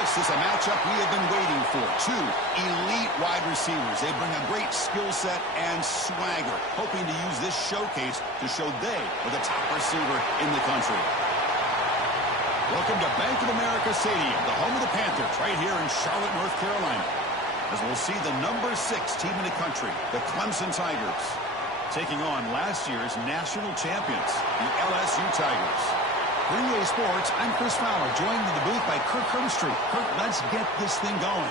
This is a matchup we have been waiting for. Two elite wide receivers. They bring a great skill set and swagger, hoping to use this showcase to show they are the top receiver in the country. Welcome to Bank of America Stadium, the home of the Panthers, right here in Charlotte, North Carolina. As we'll see the number 6 team in the country, the Clemson Tigers, taking on last year's national champions, the LSU Tigers. For EA Sports, I'm Chris Fowler, joined in the booth by Kirk Herbstreit. Kirk, let's get this thing going.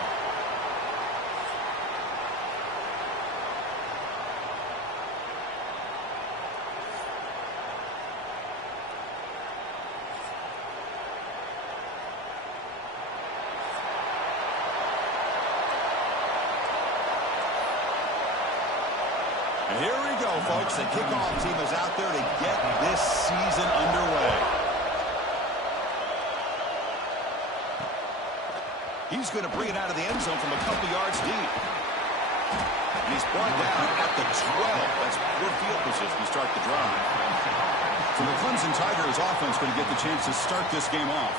And here we go, folks. The kickoff team is out there to get this season underway. He's going to bring it out of the end zone from a couple yards deep. And he's brought down at the 12. That's poor field position to start the drive. So the Clemson Tigers offense going to get the chance to start this game off.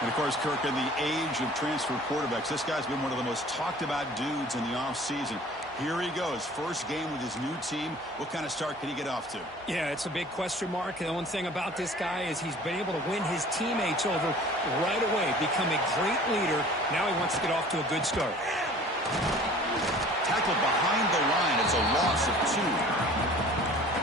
And, of course, Kirk, in the age of transfer quarterbacks, this guy's been one of the most talked-about dudes in the offseason. Here he goes. First game with his new team. What kind of start can he get off to? Yeah, it's a big question mark. The one thing about this guy is he's been able to win his teammates over right away, become a great leader. Now he wants to get off to a good start. Tackled behind the line. It's a loss of 2.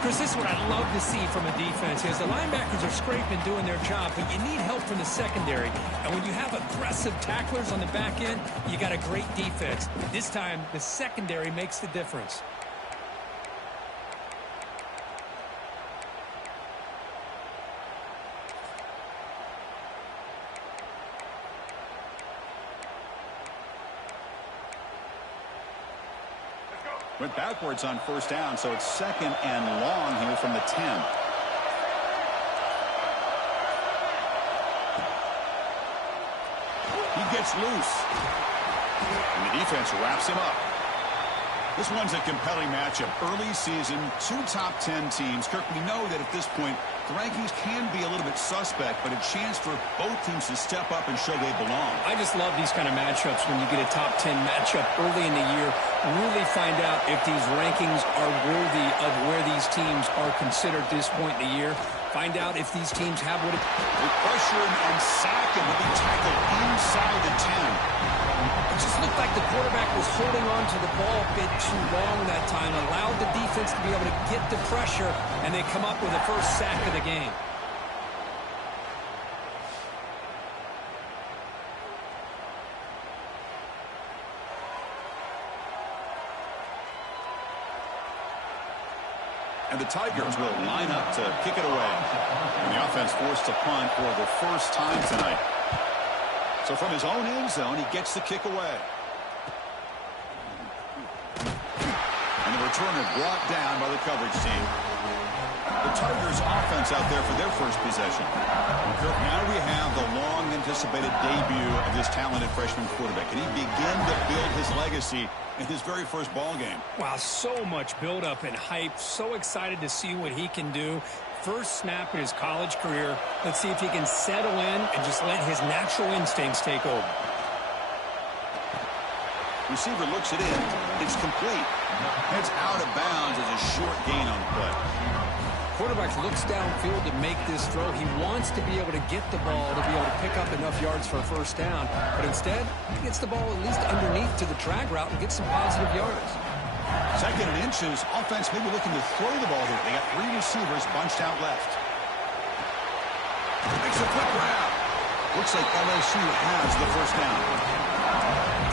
Chris, this is what I love to see from a defense is the linebackers are scraping, doing their job, but you need help from the secondary. And when you have aggressive tacklers on the back end, you got a great defense. This time, the secondary makes the difference. Went backwards on first down, so it's second and long here from the 10. He gets loose. And the defense wraps him up. This one's a compelling matchup. Early season, 2 top 10 teams. Kirk, we know that at this point, the rankings can be a little bit suspect, but a chance for both teams to step up and show they belong. I just love these kind of matchups when you get a top 10 matchup early in the year. Really find out if these rankings are worthy of where these teams are considered at this point in the year. Find out if these teams have what it... They pressure him and sack him. Will be tackled inside the 10. It just looked like the quarterback was holding on to the ball a bit too long that time, allowed the defense to be able to get the pressure, and they come up with the first sack of the game. And the Tigers will line up to kick it away. And the offense forced to punt for the first time tonight. So from his own end zone, he gets the kick away. And the returner brought down by the coverage team. The Tigers offense out there for their first possession. Now we have the long-anticipated debut of this talented freshman quarterback. Can he begin to build his legacy in his very first ball game? Wow, so much build-up and hype. So excited to see what he can do. First snap in his college career. Let's see if he can settle in and just let his natural instincts take over. Receiver looks it in. It's complete. Heads out of bounds as a short gain on the play. Quarterback looks downfield to make this throw. He wants to be able to get the ball to be able to pick up enough yards for a first down. But instead, he gets the ball at least underneath to the drag route and gets some positive yards. Second and inches. Offense maybe looking to throw the ball here. They got 3 receivers bunched out left. Makes a quick grab. Looks like LSU has the first down.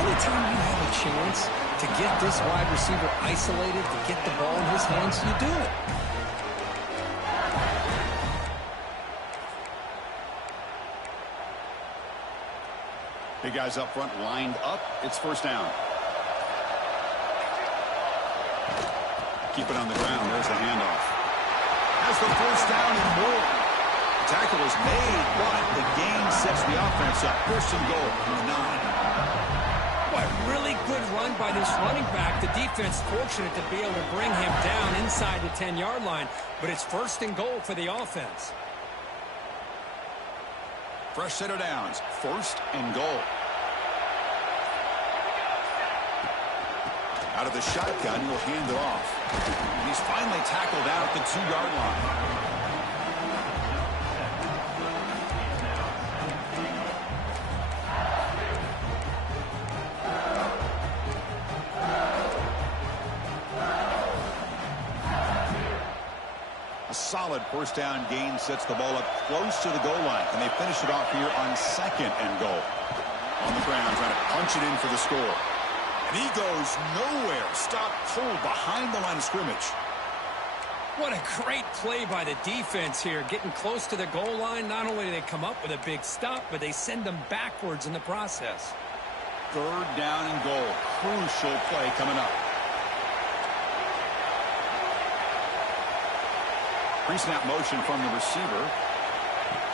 Anytime you have a chance to get this wide receiver isolated, to get the ball in his hands, you do it. Big guys up front lined up. It's first down. Keep it on the ground. There's the handoff. Has the first down and more. Tackle is made, but the gain sets the offense up. First and goal from the 9. Boy, really good run by this running back. The defense fortunate to be able to bring him down inside the 10-yard line, but it's first and goal for the offense. Fresh set of downs. First and goal. Out of the shotgun, he'll hand it off. And he's finally tackled out at the 2-yard line. Solid first down gain sets the ball up close to the goal line. Can they finish it off here on 2nd and goal? On the ground, trying to punch it in for the score. And he goes nowhere. Stopped cold behind the line of scrimmage. What a great play by the defense here. Getting close to the goal line, not only do they come up with a big stop, but they send them backwards in the process. 3rd down and goal. Crucial play coming up. Pre-snap motion from the receiver.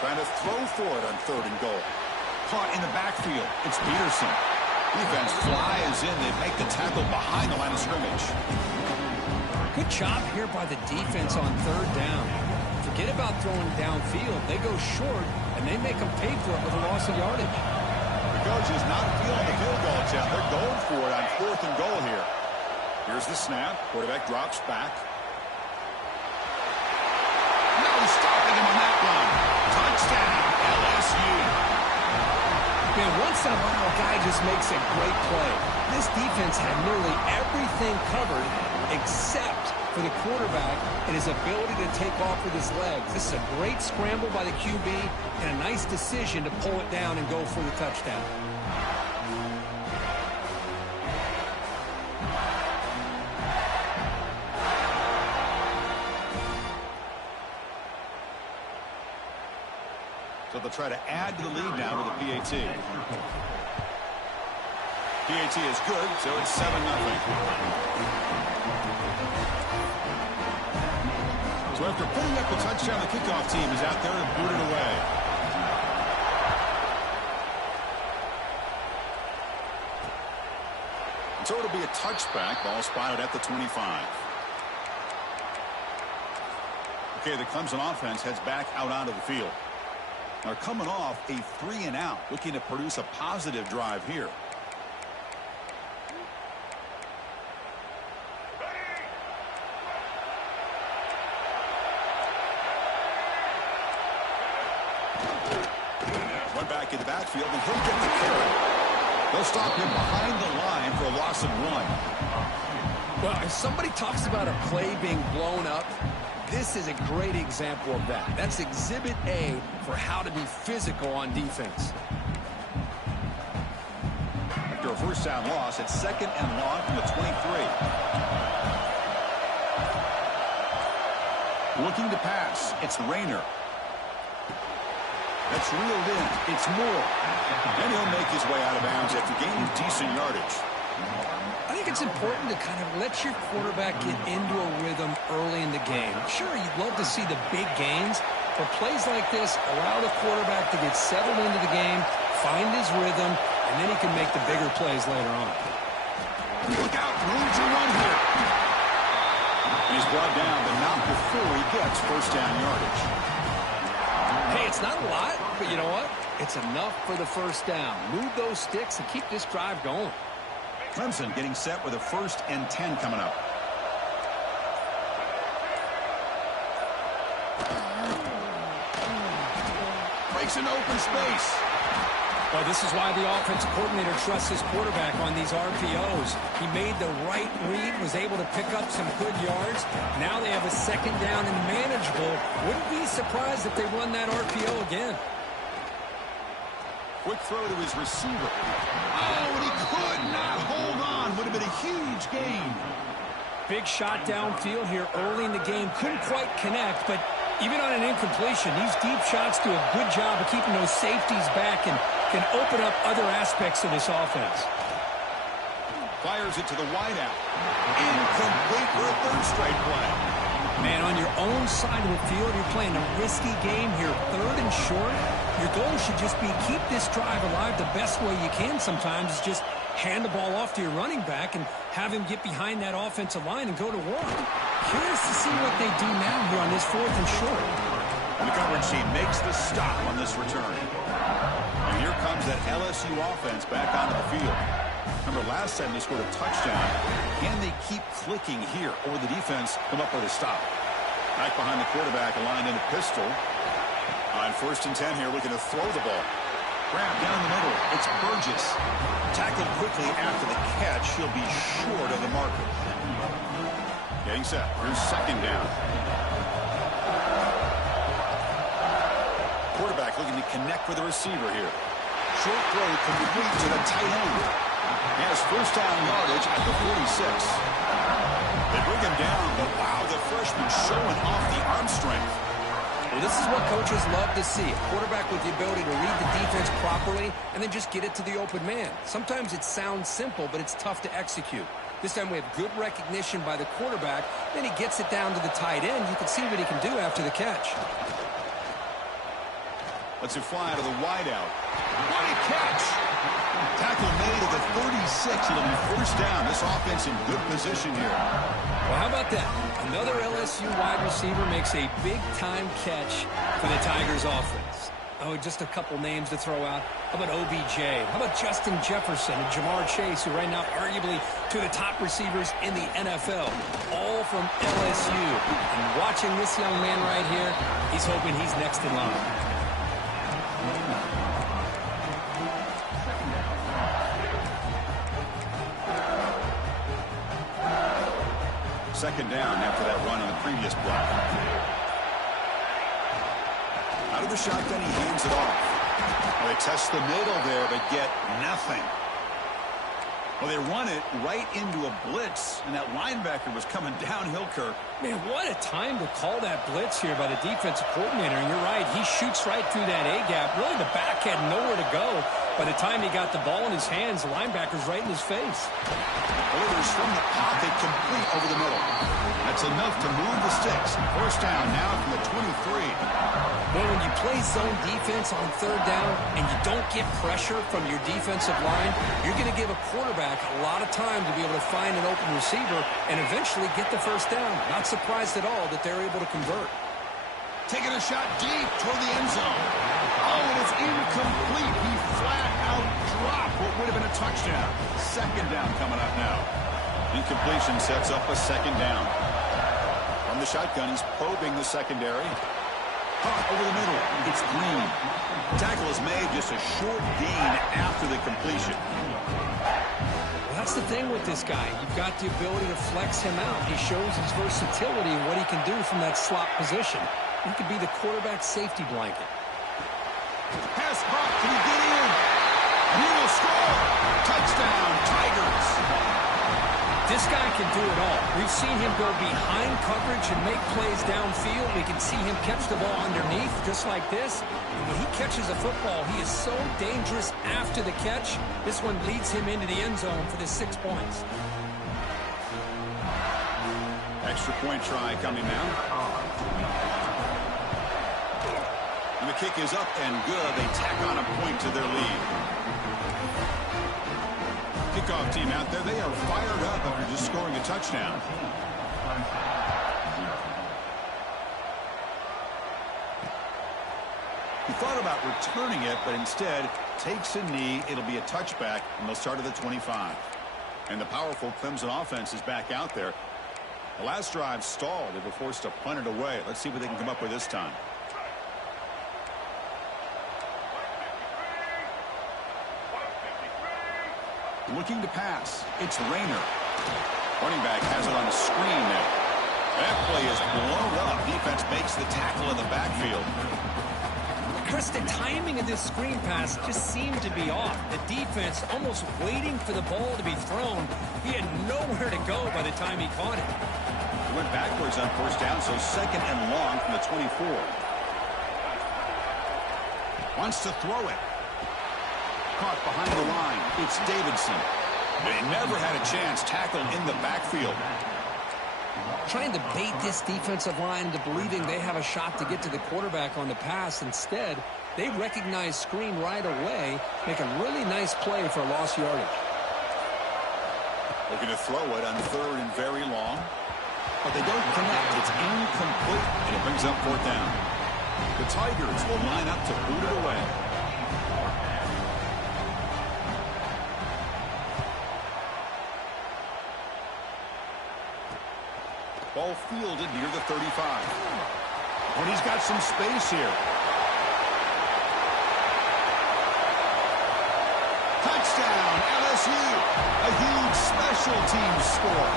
Trying to throw for it on 3rd and goal. Caught in the backfield. It's Peterson. Defense flies in. They make the tackle behind the line of scrimmage. Good job here by the defense on 3rd down. Forget about throwing downfield. They go short, and they make them pay for it with a loss of yardage. The coach is not feeling the field goal attempt. They're going for it on 4th and goal here. Here's the snap. Quarterback drops back. Stopping him on that one. Touchdown, LSU. Man, once in a while, a guy just makes a great play. This defense had nearly everything covered except for the quarterback and his ability to take off with his legs. This is a great scramble by the QB and a nice decision to pull it down and go for the touchdown. So they'll try to add to the lead now with a PAT. PAT is good, so it's 7-0. So after putting up the touchdown, the kickoff team is out there and booted away. And so it'll be a touchback. Ball spotted at the 25. Okay, the Clemson offense heads back out onto the field. Now coming off a 3-and-out, looking to produce a positive drive here. One back in the backfield, and he'll get the carry. They'll stop him behind the line for a loss of 1. Well, if somebody talks about a play being blown up, this is a great example of that. That's Exhibit A for how to be physical on defense. After a first down loss, it's 2nd and long from the 23. Looking to pass. It's Rayner. That's reeled in. It's Moore. And he'll make his way out of bounds after gaining decent yardage. I think it's important to kind of let your quarterback get into a rhythm early in the game. Sure, you'd love to see the big gains, but plays like this allow the quarterback to get settled into the game, find his rhythm, and then he can make the bigger plays later on. Look out, room to run here. He's brought down, but not before he gets first down yardage. Hey, it's not a lot, but you know what? It's enough for the first down. Move those sticks and keep this drive going. Clemson getting set with a 1st and 10 coming up. Breaks into open space. Well, this is why the offensive coordinator trusts his quarterback on these RPOs. He made the right read, was able to pick up some good yards. Now they have a 2nd down and manageable. Wouldn't be surprised if they run that RPO again. Quick throw to his receiver. Oh, and he could not hold on. Would have been a huge gain. Big shot downfield here early in the game. Couldn't quite connect, but even on an incompletion, these deep shots do a good job of keeping those safeties back and can open up other aspects of this offense. Fires it to the wideout. Incomplete for a 3rd straight play. Man, on your own side of the field, you're playing a risky game here, 3rd and short. Your goal should just be keep this drive alive the best way you can sometimes is just hand the ball off to your running back and have him get behind that offensive line and go to work. Curious to see what they do now here on this 4th and short. And the coverage team makes the stop on this return. And here comes that LSU offense back onto the field. Remember, last time they scored a touchdown. Can they keep clicking here, or the defense come up with a stop? Back behind the quarterback, aligned in a pistol. On 1st and 10 here, looking to throw the ball. Grab down the middle. It's Burgess. Tackled quickly after the catch. He'll be short of the marker. Getting set. Here's 2nd down. Quarterback looking to connect with the receiver here. Short throw complete to the tight end. He has 1st down yardage at the 46. They bring him down, but wow, the freshman showing off the arm strength. Well, this is what coaches love to see. A quarterback with the ability to read the defense properly and then just get it to the open man. Sometimes it sounds simple, but it's tough to execute. This time we have good recognition by the quarterback. Then he gets it down to the tight end. You can see what he can do after the catch. Lets it fly to the wideout. What a catch! Tackle made at the 36. It'll be 1st down. This offense in good position here. Well, how about that? Another LSU wide receiver makes a big-time catch for the Tigers offense. Oh, just a couple names to throw out. How about OBJ? How about Justin Jefferson and Jamar Chase, who right now arguably two of the top receivers in the NFL, all from LSU. And watching this young man right here, he's hoping he's next in line. 2nd down after that run on the previous block. Out of the shotgun, he hands it off. Well, they test the middle there, but get nothing. Well, they run it right into a blitz, and that linebacker was coming downhill, Kirk. Man, what a time to call that blitz here by the defensive coordinator. And you're right, he shoots right through that A-gap. Really, the back had nowhere to go. By the time he got the ball in his hands, the linebacker's right in his face. Delivers from the pocket, complete over the middle. That's enough to move the sticks. 1st down now from the 23. Well, when you play zone defense on 3rd down and you don't get pressure from your defensive line, you're going to give a quarterback a lot of time to be able to find an open receiver and eventually get the 1st down. Not surprised at all that they're able to convert. Taking a shot deep toward the end zone. Oh, and it's incomplete. He flat out dropped what would have been a touchdown. 2nd down coming up now. Incompletion sets up a 2nd down. From the shotgun, he's probing the secondary. Caught over the middle. It's Green. Tackle is made, just a short gain after the completion. Well, that's the thing with this guy. You've got the ability to flex him out. He shows his versatility and what he can do from that slot position. He could be the quarterback safety blanket. Pass caught. Can he get in? He will score. Touchdown, Tigers. This guy can do it all. We've seen him go behind coverage and make plays downfield. We can see him catch the ball underneath just like this. And when he catches a football, he is so dangerous after the catch. This one leads him into the end zone for the 6 points. Extra point try coming now. And the kick is up and good. They tack on a point to their lead. Kickoff team out there, they are fired up after just scoring a touchdown. He thought about returning it, but instead takes a knee. It'll be a touchback, and they'll start at the 25. And the powerful Clemson offense is back out there. The last drive stalled. They were forced to punt it away. Let's see what they can come up with this time. Looking to pass. It's Rayner. Running back has it on the screen now. That play is blown up. Defense makes the tackle in the backfield. Chris, the timing of this screen pass just seemed to be off. The defense almost waiting for the ball to be thrown. He had nowhere to go by the time he caught it. He went backwards on 1st down, so 2nd and long from the 24. Wants to throw it. Caught behind the line. It's Davidson. They never had a chance. Tackled in the backfield. Trying to bait this defensive line into believing they have a shot to get to the quarterback on the pass. Instead, they recognize screen right away, make a really nice play for lost yardage. Looking to throw it on 3rd and very long. But they don't connect. It's incomplete, and it brings up 4th down. The Tigers will line up to boot it away. Ball fielded near the 35. But he's got some space here. Touchdown, LSU. A huge special teams score.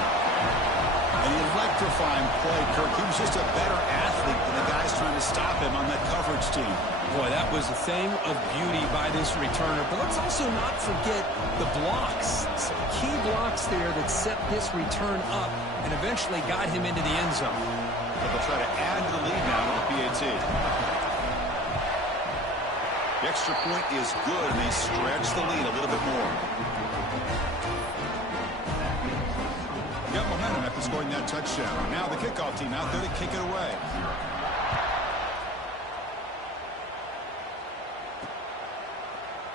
An electrifying play, Kirk. He was just a better athlete than the guys trying to stop him on that coverage team. Boy, that was a thing of beauty by this returner. But let's also not forget the blocks. Some key blocks there that set this return up and eventually got him into the end zone. But they'll try to add to the lead now to the PAT. The extra point is good, and they stretch the lead a little bit more. Got momentum after scoring that touchdown. Now the kickoff team out there to kick it away.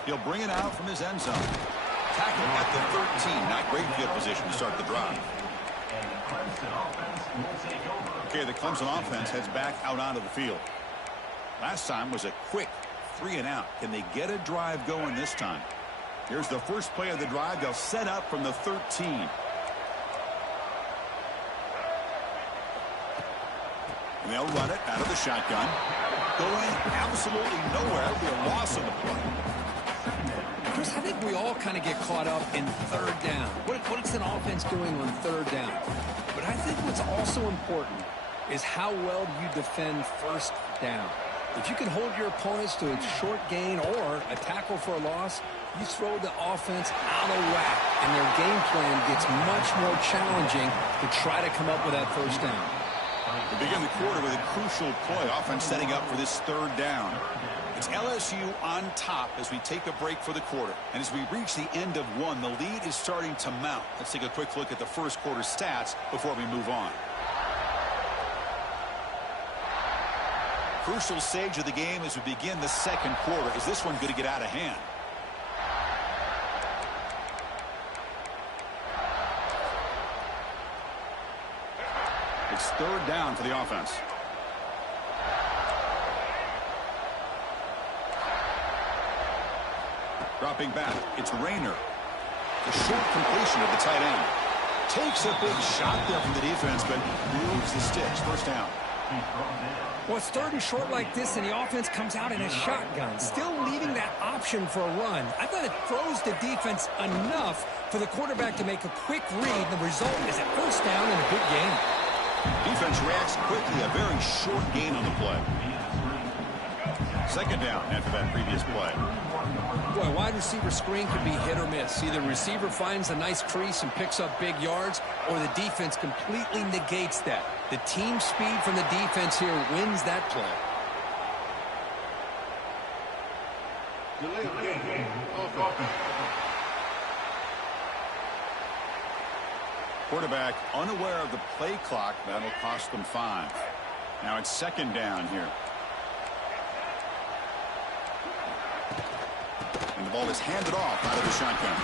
He'll bring it out from his end zone. Tackle at the 13. Not great field position to start the drive. Okay, the Clemson offense heads back out onto the field. Last time was a quick 3-and-out. Can they get a drive going this time? Here's the first play of the drive. They'll set up from the 13. And they'll run it out of the shotgun. Going absolutely nowhere. That'll be a loss of the play. Chris, I think we all kind of get caught up in third down. What's an offense doing on third down? But I think what's also important is how well you defend first down. If you can hold your opponents to a short gain or a tackle for a loss, you throw the offense out of whack, and their game plan gets much more challenging to try to come up with that first down. We begin the quarter with a crucial play. Offense setting up for this third down. It's LSU on top as we take a break for the quarter. And as we reach the end of one, the lead is starting to mount. Let's take a quick look at the first quarter stats before we move on. Crucial stage of the game as we begin the second quarter. Is this one going to get out of hand? It's third down for the offense. Dropping back, it's Rayner. The short completion of the tight end. Takes a big shot there from the defense, but moves the sticks. First down. Well, it's third and short like this, and the offense comes out in a shotgun, still leaving that option for a run. I thought it throws the defense enough for the quarterback to make a quick read. The result is a first down and a good gain. Defense reacts quickly. A very short gain on the play. Second down after that previous play. Boy, wide receiver screen can be hit or miss. Either receiver finds a nice crease and picks up big yards, or the defense completely negates that. The team speed from the defense here wins that play. Quarterback unaware of the play clock. That'll cost them 5. Now it's second down here. And the ball is handed off out of the shotgun.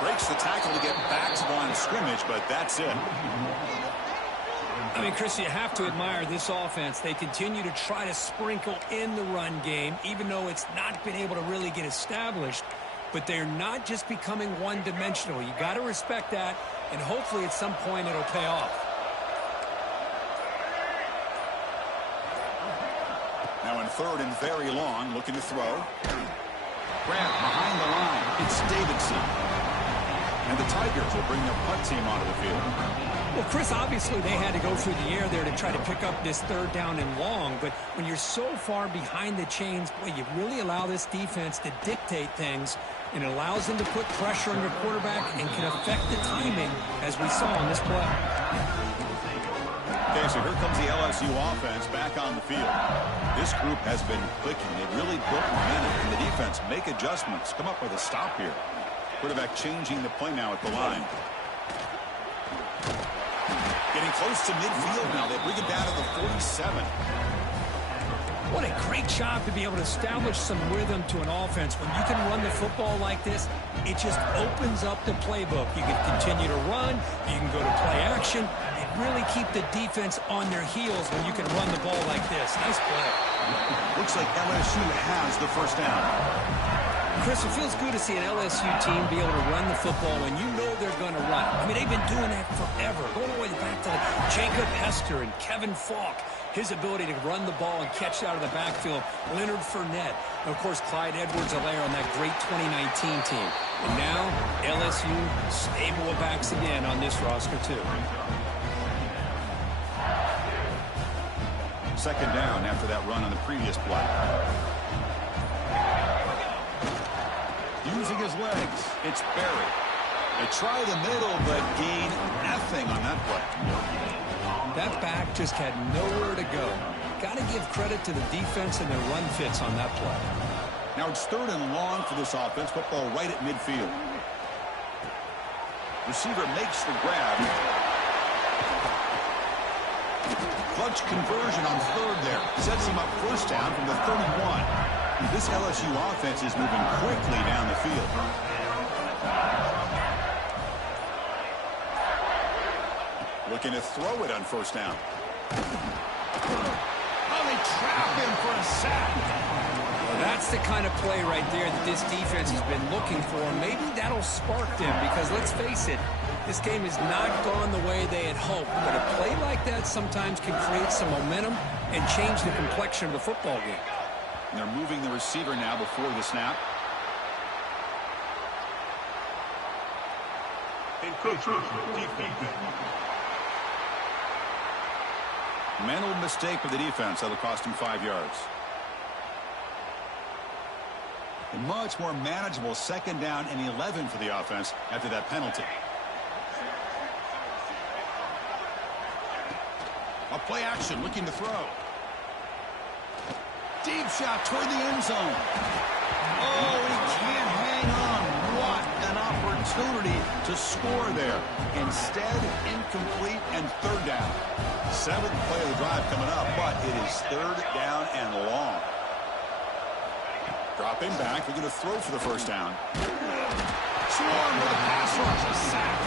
Breaks the tackle to get back to the line of scrimmage, but that's it. I mean, Chris, you have to admire this offense. They continue to try to sprinkle in the run game, even though it's not been able to really get established. But they're not just becoming one-dimensional. You got to respect that, and hopefully at some point it'll pay off. Now in third and very long, looking to throw. Grant behind the line. It's Davidson. And the Tigers will bring their punt team onto the field. Well, Chris, obviously they had to go through the air there to try to pick up this third down and long. But when you're so far behind the chains, boy, you really allow this defense to dictate things. And it allows them to put pressure on your quarterback and can affect the timing, as we saw on this play. Okay, so here comes the LSU offense back on the field. This group has been clicking. They've really built momentum. And the defense make adjustments. Come up with a stop here. Quarterback changing the play now at the line. Getting close to midfield now. They bring it down to the 47. What a great job to be able to establish some rhythm to an offense. When you can run the football like this, it just opens up the playbook. You can continue to run. You can go to play action. It really keep the defense on their heels when you can run the ball like this. Nice play. Looks like LSU has the first down. Chris, it feels good to see an LSU team be able to run the football when you know they're going to run. I mean, they've been doing that forever, going all the way back to like Jacob Hester and Kevin Falk. His ability to run the ball and catch out of the backfield, Leonard Fournette, and, of course, Clyde Edwards-Helaire on that great 2019 team. And now, LSU stable of backs again on this roster, too. Second down after that run on the previous play. Using his legs, it's Barry. They try the middle, but gain nothing on that play. That back just had nowhere to go. Got to give credit to the defense and their run fits on that play. Now it's 3rd and long for this offense. Football right at midfield. Receiver makes the grab. Clutch conversion on 3rd there. Sets him up first down from the 31. This LSU offense is moving quickly down the field. Looking to throw it on first down. Oh, they trap him for a sack. Well, that's the kind of play right there that this defense has been looking for. Maybe that'll spark them because, let's face it, this game has not gone the way they had hoped. But a play like that sometimes can create some momentum and change the complexion of the football game. And they're moving the receiver now before the snap. Mental mistake for the defense. That'll cost him 5 yards. A much more manageable 2nd down and 11 for the offense after that penalty. A play action, looking to throw. Deep shot toward the end zone. Oh, he can't hang on. What an opportunity to score there. Instead, incomplete and 3rd down. 7th play of the drive coming up, but it is 3rd down and long. Dropping back, looking to throw for the first down. Swarm with a pass rush, a sack.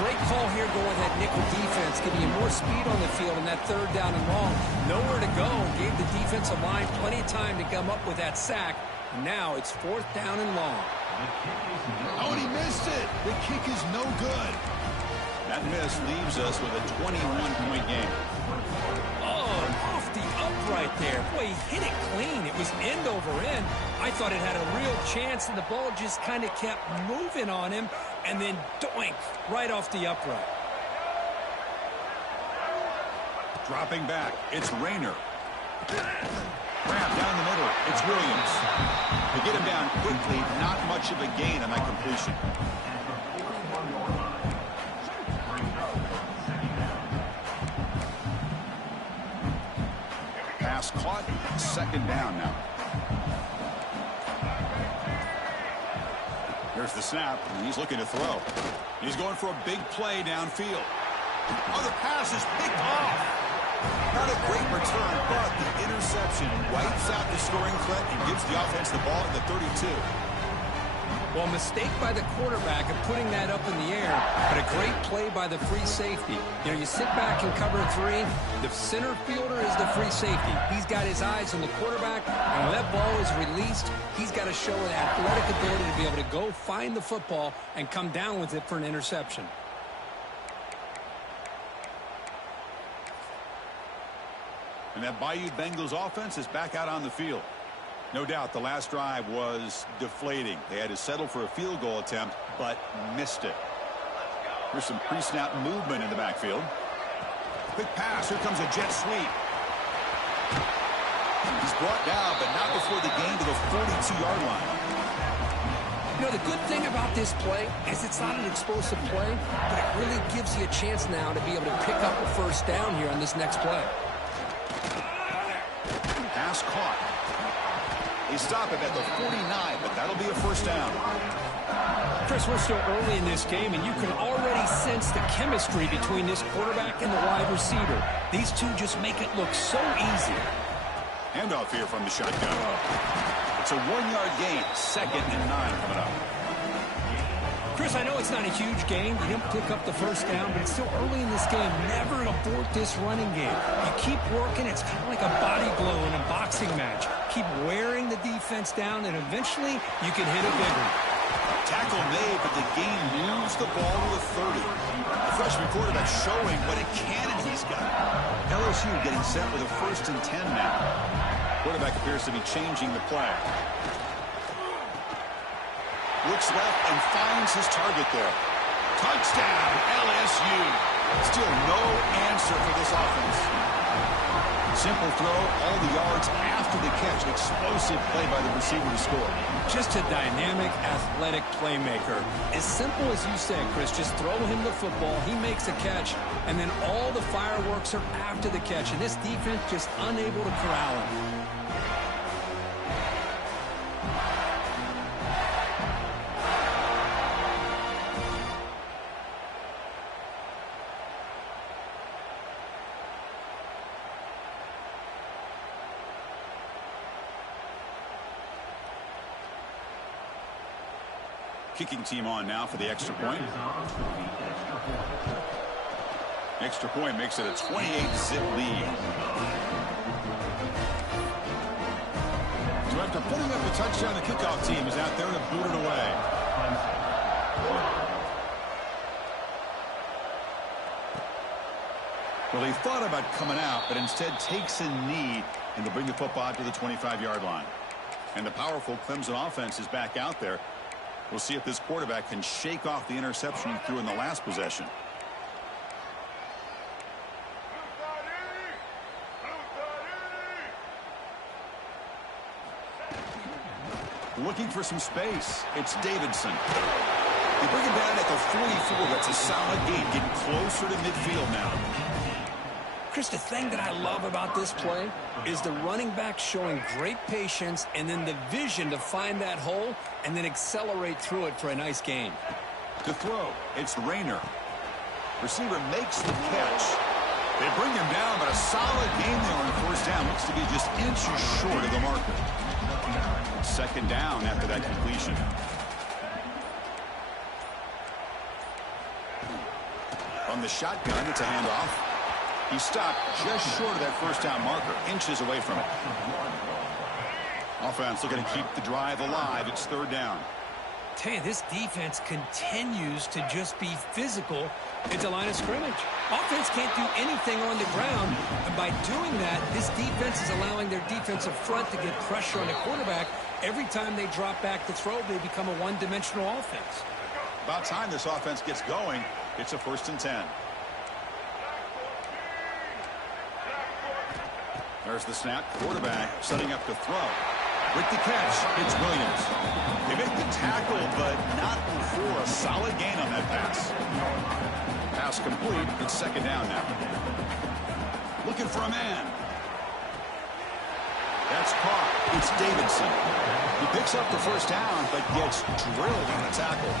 Great call here going with that nickel defense, giving you more speed on the field in that 3rd down and long. Nowhere to go. Gave the defensive line plenty of time to come up with that sack. And now it's 4th down and long. Oh, and he missed it. The kick is no good. That miss leaves us with a 21-point game. Oh, off the upright there. Boy, he hit it clean. It was end over end. I thought it had a real chance, and the ball just kind of kept moving on him, and then doink, right off the upright. Dropping back, it's Rayner. Grab down the middle, it's Williams. They get him down quickly, not much of a gain on that completion. Pass caught, 2nd down now. Here's the snap, and he's looking to throw. He's going for a big play downfield. Oh, the pass is picked off. Not a great return, but the interception wipes out the scoring threat and gives the offense the ball at the 32. Well, mistake by the quarterback of putting that up in the air, but a great play by the free safety. You know, you sit back and cover 3. The center fielder is the free safety. He's got his eyes on the quarterback, and when that ball is released, he's got to show an athletic ability to be able to go find the football and come down with it for an interception. And that Bayou Bengals offense is back out on the field. No doubt the last drive was deflating. They had to settle for a field goal attempt, but missed it. Here's some pre-snap movement in the backfield. Quick pass. Here comes a jet sweep. He's brought down, but not before the gain to the 42-yard line. You know, the good thing about this play is it's not an explosive play, but it really gives you a chance now to be able to pick up a first down here on this next play. Pass caught. They stop it at the 49, but that'll be a first down. Chris, we're still early in this game, and you can already sense the chemistry between this quarterback and the wide receiver. These two just make it look so easy. Handoff here from the shotgun. It's a 1-yard gain. 2nd and 9 coming up. Chris, I know it's not a huge game. You didn't pick up the first down, but it's still early in this game. Never abort this running game. You keep working. It's kind of like a body blow in a boxing match. keep wearing the defense down, and eventually you can hit a big one. Tackle made, but the game moves the ball to the 30. The freshman quarterback showing what a cannon he's got. LSU getting set with a 1st and 10 now. Quarterback appears to be changing the play. Looks left and finds his target there. Touchdown, LSU. Still no answer for this offense. Simple throw, all the yards after the catch. Explosive play by the receiver to score. Just a dynamic, athletic playmaker. As simple as you say, Chris, just throw him the football, he makes a catch, and then all the fireworks are after the catch. And this defense just unable to corral him. Kicking team on now for the extra point. Extra point makes it a 28-zip lead. So after putting up the touchdown, the kickoff team is out there to boot it away. Well, he thought about coming out, but instead takes a knee and will bring the football out to the 25-yard line. And the powerful Clemson offense is back out there. We'll see if this quarterback can shake off the interception he threw in the last possession. Looking for some space. It's Davidson. They bring him down at the 44. That's a solid gain. Getting closer to midfield now. Chris, the thing that I love about this play is the running back showing great patience and then the vision to find that hole and then accelerate through it for a nice gain. To throw, it's Rayner. Receiver makes the catch. They bring him down, but a solid gain there on the 1st down. Looks to be just inches short of the marker. 2nd down after that completion. On the shotgun, it's a handoff. He stopped just short of that 1st down marker, inches away from it. Offense looking to keep the drive alive. It's 3rd down. Tell you, this defense continues to just be physical at the line of scrimmage. Offense can't do anything on the ground, and by doing that, this defense is allowing their defensive front to get pressure on the quarterback. Every time they drop back to throw, they become a one-dimensional offense. About time this offense gets going. It's a 1st and 10. There's the snap. Quarterback setting up to throw. With the catch, it's Williams. They make the tackle, but not before a solid gain on that pass. Pass complete. It's 2nd down now. Looking for a man. That's caught. It's Davidson. He picks up the 1st down, but gets drilled on the tackle.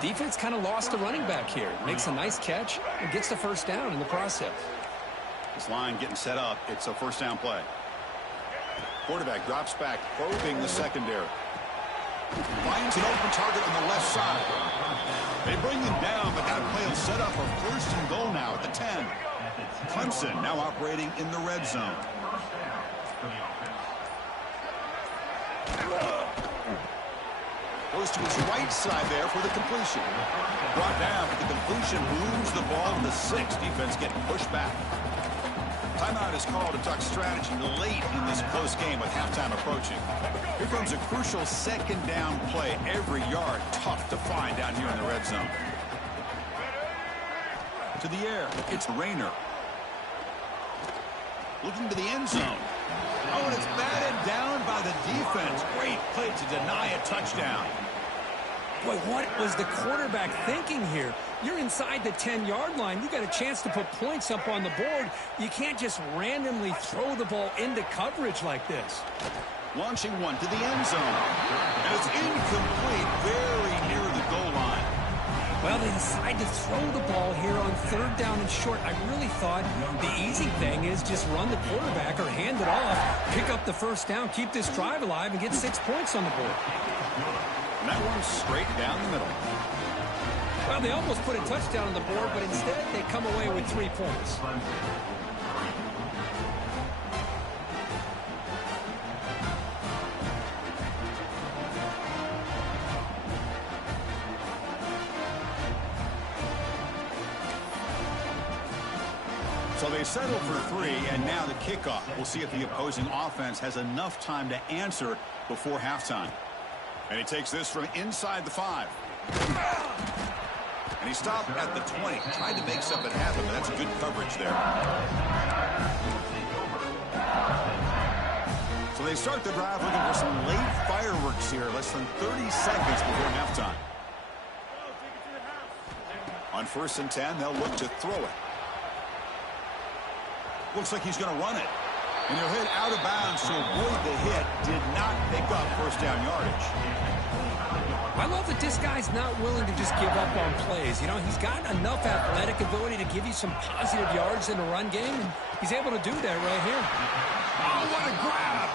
Defense kind of lost the running back here. Makes a nice catch and gets the 1st down in the process. This line getting set up. It's a 1st down play. Quarterback drops back, probing the secondary. Finds an open target on the left side. They bring him down, but that play will set up a 1st and goal now at the 10. Clemson now operating in the red zone. Goes to his right side there for the completion. Brought down, but the completion moves the ball to the 6. Defense getting pushed back. Timeout is called to talk strategy late in this close game with halftime approaching. Here comes a crucial 2nd down play. Every yard tough to find down here in the red zone. To the air, it's Rayner. Looking to the end zone. Oh, and it's batted down by the defense. Great play to deny a touchdown. Boy, what was the quarterback thinking here? You're inside the 10-yard line. You got a chance to put points up on the board. You can't just randomly throw the ball into coverage like this. Launching one to the end zone. And it's incomplete, very near the goal line. Well, they decide to throw the ball here on 3rd down and short. I really thought the easy thing is just run the quarterback or hand it off, pick up the 1st down, keep this drive alive, and get 6 points on the board. And that one's straight down the middle. Well, they almost put a touchdown on the board, but instead they come away with 3 points. they settle for 3, and now the kickoff. We'll see if the opposing offense has enough time to answer before halftime. And he takes this from inside the 5. And he stopped at the 20. Tried to make something happen, but that's good coverage there. So they start the drive looking for some late fireworks here, less than 30 seconds before halftime. On 1st and 10, they'll look to throw it. Looks like he's going to run it. And he'll hit out of bounds to avoid the hit. Did not pick up first down yardage. I love that this guy's not willing to just give up on plays. You know, he's got enough athletic ability to give you some positive yards in the run game, and he's able to do that right here. Oh, what a grab!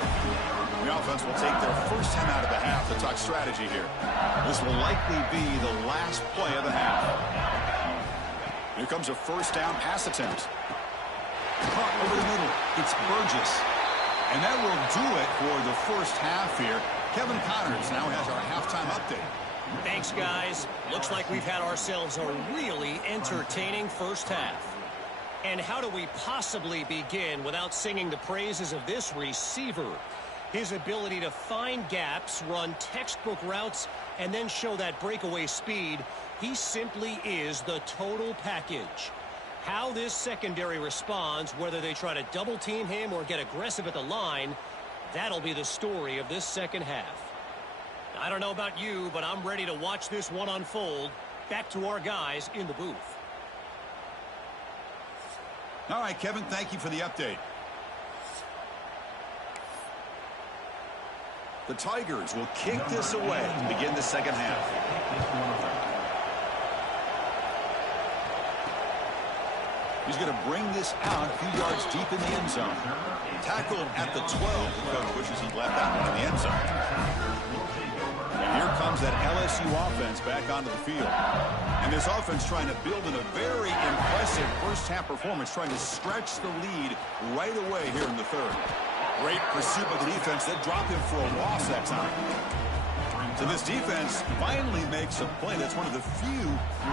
The offense will take their first time out of the half to talk strategy here. This will likely be the last play of the half. Here comes a first down pass attempt. Caught over the middle. It's Burgess. And that will do it for the first half here. Kevin Connors now has our halftime update. Thanks, guys. Looks like we've had ourselves a really entertaining first half. And how do we possibly begin without singing the praises of this receiver? His ability to find gaps, run textbook routes, and then show that breakaway speed. He simply is the total package. How this secondary responds, whether they try to double team him or get aggressive at the line, that'll be the story of this second half. I don't know about you, but I'm ready to watch this one unfold. Back to our guys in the booth. All right, Kevin, thank you for the update. The Tigers will kick this away to begin the second half. He's going to bring this out a few yards deep in the end zone. Tackled at the 12. The coach wishes he'd left that one in the end zone. And here comes that LSU offense back onto the field. And this offense trying to build in a very impressive first-half performance, trying to stretch the lead right away here in the third. Great pursuit of the defense. That dropped him for a loss that time. So this defense finally makes a play. That's one of the few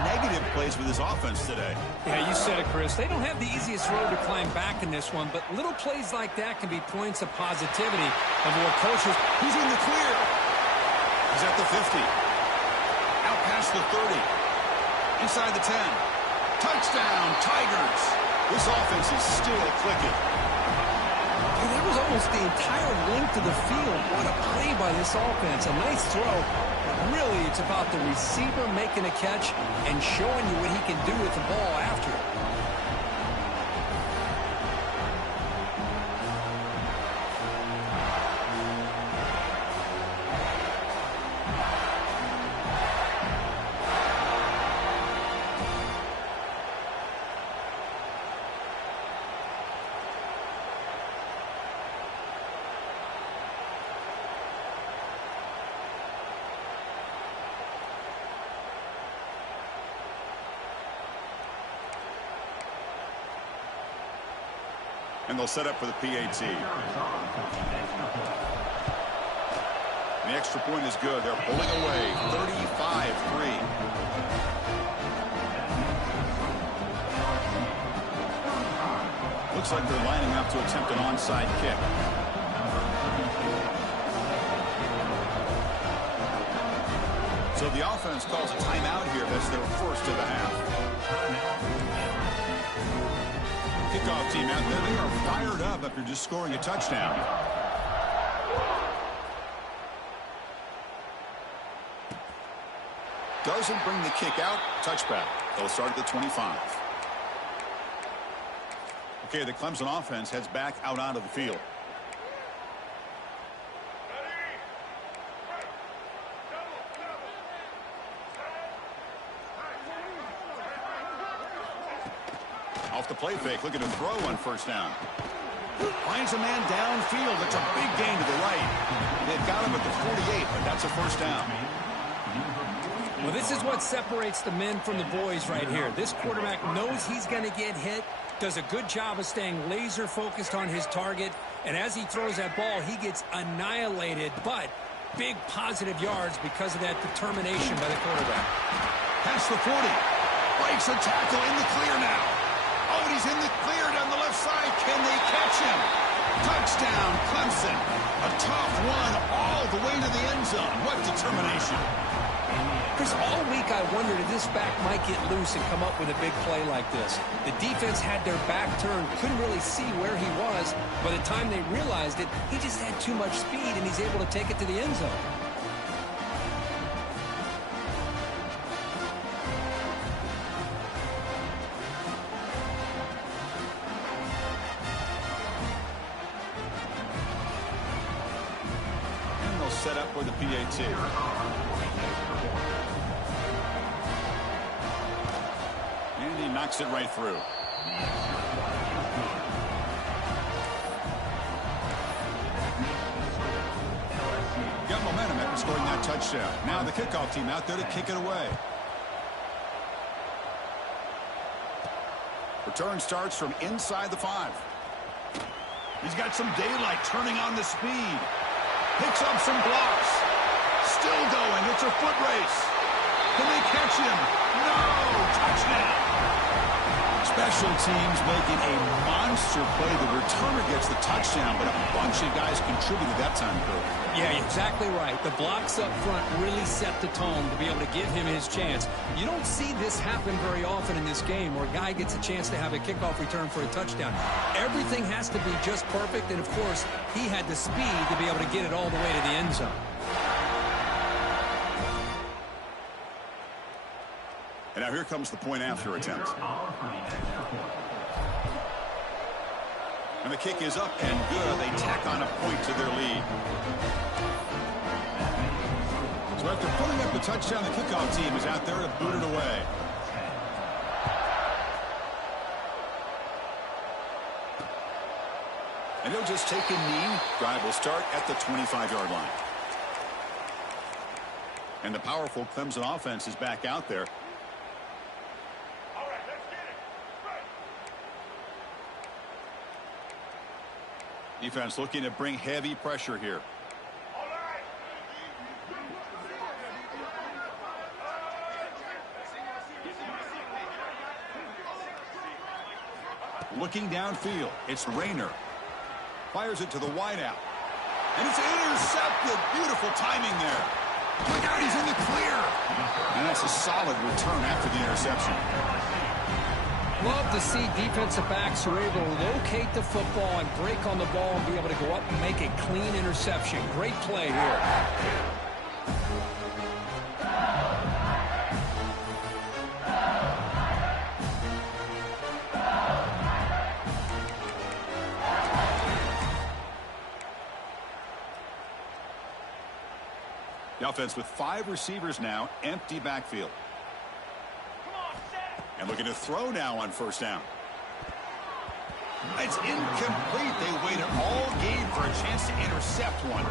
negative plays with this offense today. Yeah, you said it, Chris. They don't have the easiest road to climb back in this one, but little plays like that can be points of positivity of what coaches. He's in the clear. He's at the 50. Out past the 30. Inside the 10. Touchdown, Tigers. This offense is still clicking. Dude, that was almost the entire length of the field. What a play by this offense. A nice throw. But really, it's about the receiver making a catch and showing you what he can do with the ball after it. And they'll set up for the PAT. The extra point is good. They're pulling away. 35-3. Looks like they're lining up to attempt an onside kick. So the offense calls a timeout here. That's their first of the half. Kickoff team out there. They are fired up after just scoring a touchdown. Doesn't bring the kick out. Touchback. They'll start at the 25. Okay, the Clemson offense heads back out onto the field. Off the play fake, looking to throw on first down. Finds a man downfield. It's a big gain to the right. They've got him at the 48, but that's a first down. Well, this is what separates the men from the boys right here. This quarterback knows he's going to get hit, does a good job of staying laser focused on his target, and as he throws that ball, he gets annihilated, but big positive yards because of that determination by the quarterback. Past the 40. Breaks a tackle in the clear now. Oh, and he's in the clear down the left left side. Can they catch him? Touchdown, Clemson. A tough one all the way to the end zone. What determination. Chris, all week I wondered if this back might get loose and come up with a big play like this. The defense had their back turned, couldn't really see where he was. By the time they realized it, he just had too much speed, and he's able to take it to the end zone. And they'll set up for the PAT. And he knocks it right through. Got momentum after scoring that touchdown. Now the kickoff team out there to kick it away. Return starts from inside the 5. He's got some daylight turning on the speed. Picks up some blocks. Still going. It's a foot race. Can they catch him? No! Touchdown! Special teams making a monster play. The returner gets the touchdown, but a bunch of guys contributed that time, Coach. Yeah, exactly right. The blocks up front really set the tone to be able to give him his chance. You don't see this happen very often in this game where a guy gets a chance to have a kickoff return for a touchdown. Everything has to be just perfect, and of course, he had the speed to be able to get it all the way to the end zone. And now here comes the point after attempt. And the kick is up and good. They tack on a point to their lead. So after putting up the touchdown, the kickoff team is out there to boot it away. And he'll just take a knee. Drive will start at the 25-yard line. And the powerful Clemson offense is back out there. Defense looking to bring heavy pressure here. Looking downfield, it's Rayner. Fires it to the wideout. And it's intercepted. Beautiful timing there. Look out, he's in the clear. And that's a solid return after the interception. Love to see defensive backs who are able to locate the football and break on the ball and be able to go up and make a clean interception. Great play here. The offense with 5 receivers now, empty backfield. And looking to throw now on first down. It's incomplete. They waited all game for a chance to intercept one.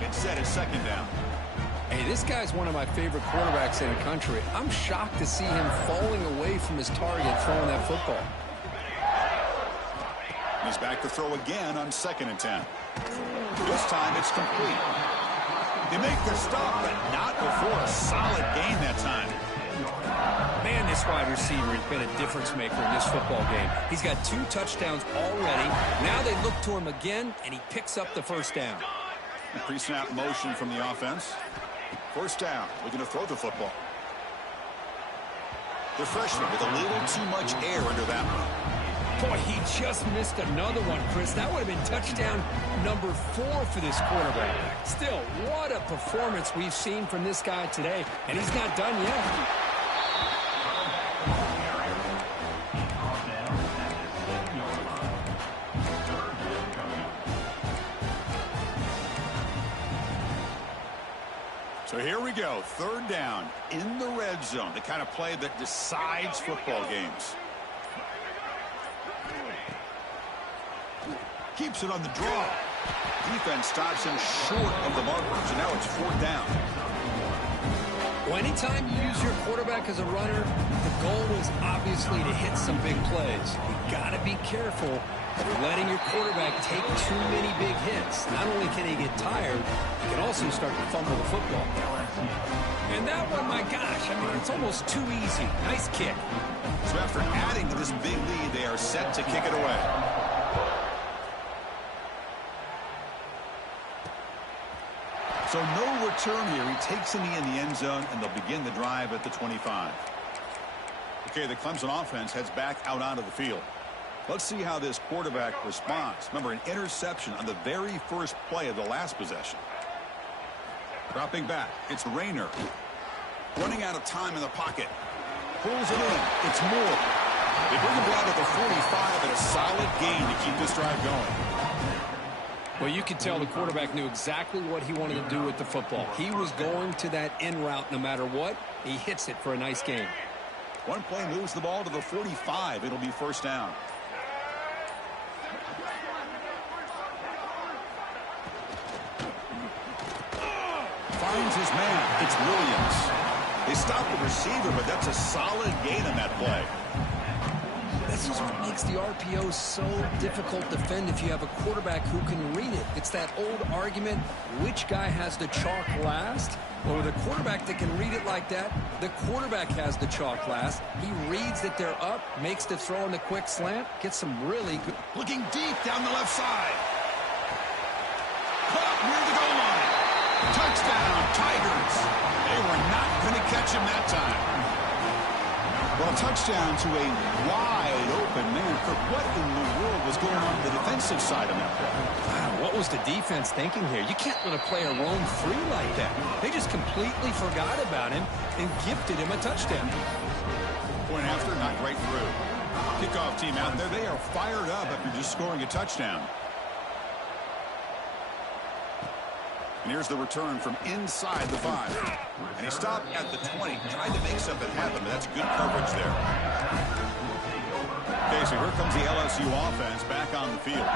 Instead, it's second down. Hey, this guy's one of my favorite quarterbacks in the country. I'm shocked to see him falling away from his target throwing that football. He's back to throw again on 2nd and 10. This time, it's complete. They make the stop, but not before a solid gain that time. Man, this wide receiver has been a difference maker in this football game. He's got 2 touchdowns already. Now they look to him again, and he picks up the first down. Pre-snap motion from the offense. First down, looking to throw the football. The freshman with a little too much air under that one. Boy, he just missed another one, Chris. That would have been touchdown number 4 for this quarterback. Still, what a performance we've seen from this guy today, and he's not done yet. So here we go, 3rd down in the red zone, the kind of play that decides football games. Keeps it on the draw. Defense stops him short of the markers, and now it's 4th down. Well, anytime you use your quarterback as a runner, the goal is obviously to hit some big plays. You got to be careful of letting your quarterback take too many big hits. Not only can he get tired, he can also start to fumble the football. And that one, my gosh, I mean, it's almost too easy. Nice kick. So after adding to this big lead, they are set to kick it away. So no return here. He takes a knee in the end zone, and they'll begin the drive at the 25. Okay, the Clemson offense heads back out onto the field. Let's see how this quarterback responds. Remember, an interception on the very first play of the last possession. Dropping back, it's Rayner. Running out of time in the pocket. Pulls it in. It's Moore. They bring him down at the 45 and a solid gain to keep this drive going. Well, you can tell the quarterback knew exactly what he wanted to do with the football. He was going to that in route no matter what. He hits it for a nice gain. One play moves the ball to the 45. It'll be first down. Finds his man. It's Williams. They stop the receiver, but that's a solid gain on that play. This is what makes the RPO so difficult to defend if you have a quarterback who can read it. It's that old argument, which guy has the chalk last? Well, with a quarterback that can read it like that, the quarterback has the chalk last. He reads that they're up, makes the throw in the quick slant, gets some really good... Looking deep down the left side. Caught near the goal line. Touchdown, Tigers. They were not going to catch him that time. Well, a touchdown to a wide open man. For what in the world was going on the defensive side of that play? Wow, what was the defense thinking here? You can't let a player roam free like that. They just completely forgot about him and gifted him a touchdown. Point after, not right through. Kickoff team out there. They are fired up after just scoring a touchdown. And here's the return from inside the 5. And he stopped at the 20, tried to make something happen, but that's good coverage there. Okay, so here comes the LSU offense back on the field.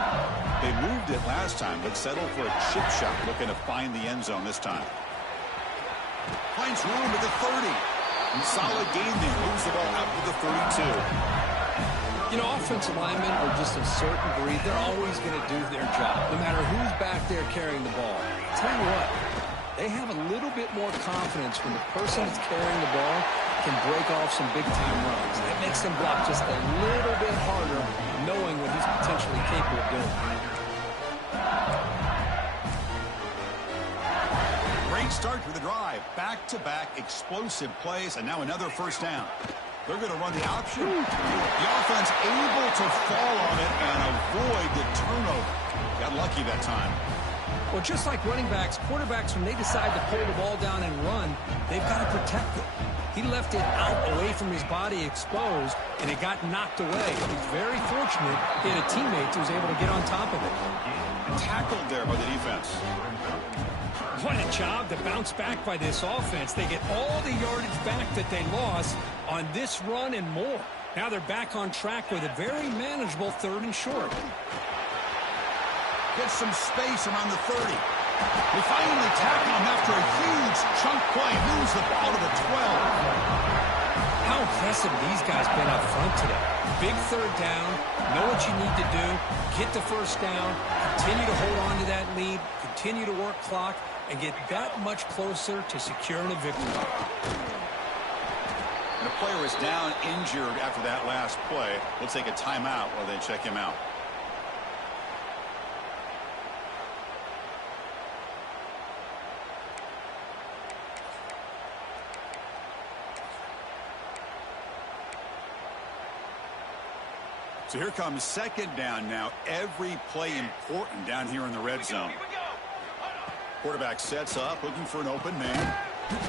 They moved it last time, but settled for a chip shot, looking to find the end zone this time. Finds room at the 30. And solid gain there, moves the ball out to the 32. You know, offensive linemen are just a certain breed. They're always going to do their job, no matter who's back there carrying the ball. Tell you what, they have a little bit more confidence when the person that's carrying the ball can break off some big-time runs. That makes them block just a little bit harder, knowing what he's potentially capable of doing. Great start to the drive. Back-to-back explosive plays, and now another first down. They're going to run the option. The offense able to fall on it and avoid the turnover. Got lucky that time. Well, just like running backs, quarterbacks, when they decide to pull the ball down and run, they've got to protect it. He left it out away from his body exposed, and it got knocked away. He's very fortunate he had a teammate who was able to get on top of it. Tackled there by the defense. What a job to bounce back by this offense. They get all the yardage back that they lost on this run and more. Now they're back on track with a very manageable 3rd and short. Gets some space around the 30. They finally tackle him after a huge chunk play. Moves the ball to the 12. How impressive these guys been up front today. Big 3rd down. Know what you need to do. Get the first down. Continue to hold on to that lead. Continue to work clock. And get that much closer to securing a victory. The player is down injured after that last play. We'll take a timeout while they check him out. So here comes 2nd down now. Every play important down here in the red zone. Quarterback sets up, looking for an open man.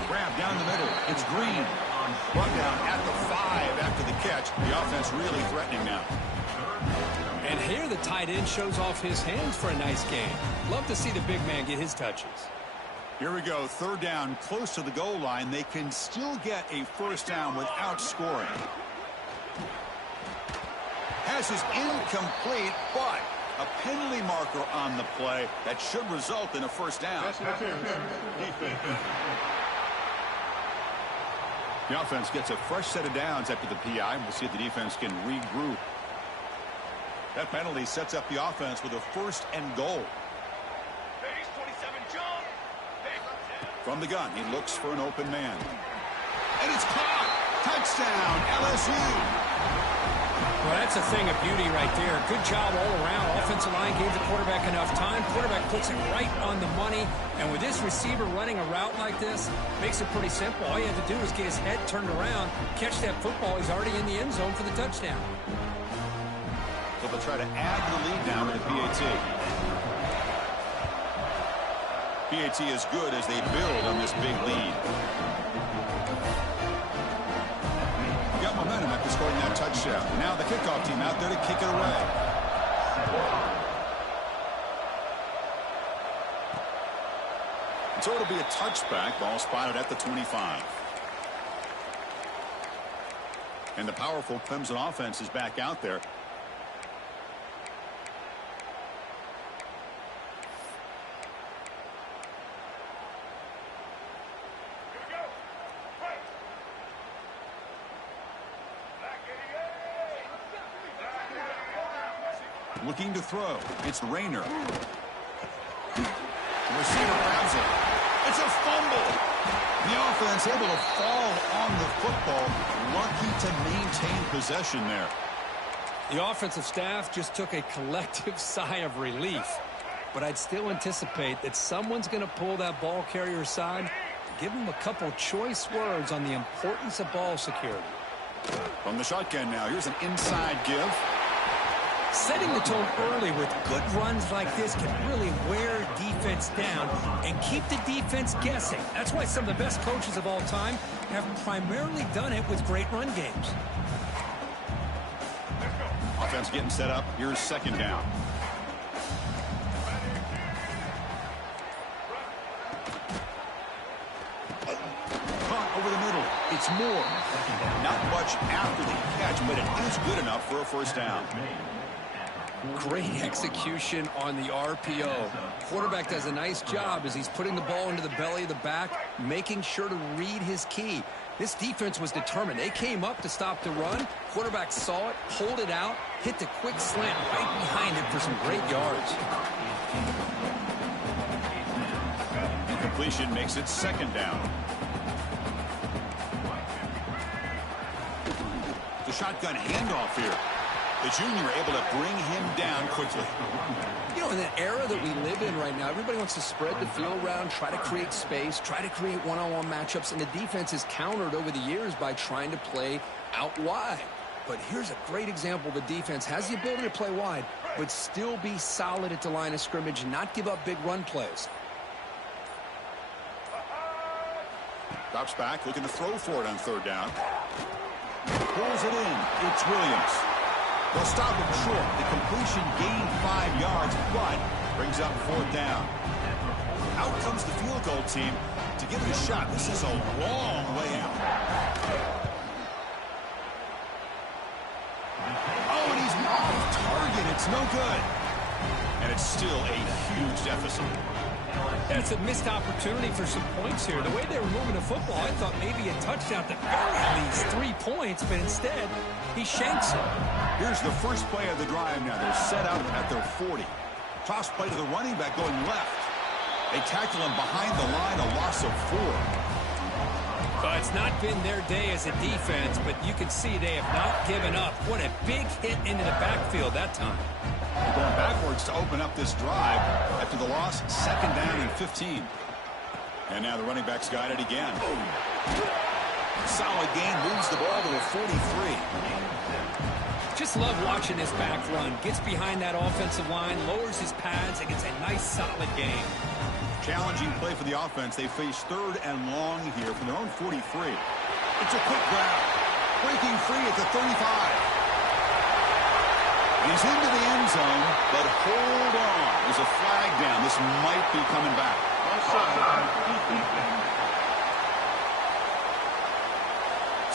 Grab down the middle. It's Green. Run down at the 5 after the catch. The offense really threatening now. And here the tight end shows off his hands for a nice gain. Love to see the big man get his touches. Here we go. 3rd down, close to the goal line. They can still get a first down without scoring. Pass is incomplete, but a penalty marker on the play that should result in a first down. The offense gets a fresh set of downs after the PI. We'll see if the defense can regroup. That penalty sets up the offense with a 1st and goal. From the gun, he looks for an open man. And it's caught! Touchdown, LSU! Well, that's a thing of beauty right there. Good job all around. Offensive line gave the quarterback enough time. Quarterback puts it right on the money. And with this receiver running a route like this, makes it pretty simple. All you have to do is get his head turned around, catch that football. He's already in the end zone for the touchdown. So they'll try to add to the lead now with the PAT. PAT is good as they build on this big lead. Got momentum after scoring that touchdown. Now the kickoff team out there to kick it away. So it'll be a touchback. Ball spotted at the 25. And the powerful Clemson offense is back out there. Looking to throw. It's Rayner. The receiver grabs it. It's a fumble. The offense able to fall on the football. Lucky to maintain possession there. The offensive staff just took a collective sigh of relief. But I'd still anticipate that someone's going to pull that ball carrier aside. Give him a couple choice words on the importance of ball security. From the shotgun now. Here's an inside give. Setting the tone early with good runs like this can really wear defense down and keep the defense guessing. That's why some of the best coaches of all time have primarily done it with great run games. Offense getting set up. Here's second down. Caught over the middle. It's Moore. Not much after the catch, but it is good enough for a first down. Great execution on the RPO. Quarterback does a nice job as he's putting the ball into the belly of the back, making sure to read his key. This defense was determined. They came up to stop the run. Quarterback saw it, pulled it out, hit the quick slant right behind it for some great yards. Incompletion makes it second down. The shotgun handoff here. The junior able to bring him down quickly. You know, in the era that we live in right now, everybody wants to spread the field around, try to create space, try to create one-on-one matchups, and the defense is countered over the years by trying to play out wide. But here's a great example. The defense has the ability to play wide, but still be solid at the line of scrimmage, not give up big run plays. Drops back, looking to throw for it on third down. Pulls it in. It's Williams. They'll stop him short. The completion gained 5 yards, but brings up fourth down. Out comes the field goal team to give it a shot. This is a long way out. Oh, and he's off target. It's no good. And it's still a huge deficit. That's a missed opportunity for some points here. The way they were moving the football, I thought maybe a touchdown at the very least 3 points, but instead, he shanks it. Here's the first play of the drive now. They're set out at their 40. Toss play to the running back going left. They tackle him behind the line, a loss of 4. Well, it's not been their day as a defense, but you can see they have not given up. What a big hit into the backfield that time. Going backwards to open up this drive after the loss, second down and 15. And now the running back's got it again. Solid gain, moves the ball to the 43. Just love watching this back run. Gets behind that offensive line, lowers his pads, and gets a nice solid gain. Challenging play for the offense. They face third and long here from their own 43. It's a quick grab. Breaking free at the 35. He's into the end zone, but hold on. There's a flag down. This might be coming back.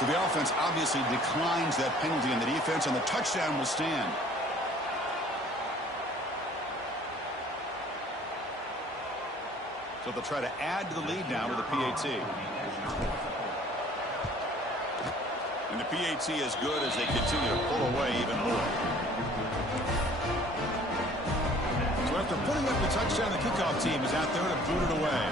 So the offense obviously declines that penalty on the defense, and the touchdown will stand. So they'll try to add to the lead now with the PAT. And the PAT is good as they continue to pull away even more. So after putting up the touchdown, the kickoff team is out there to boot it away.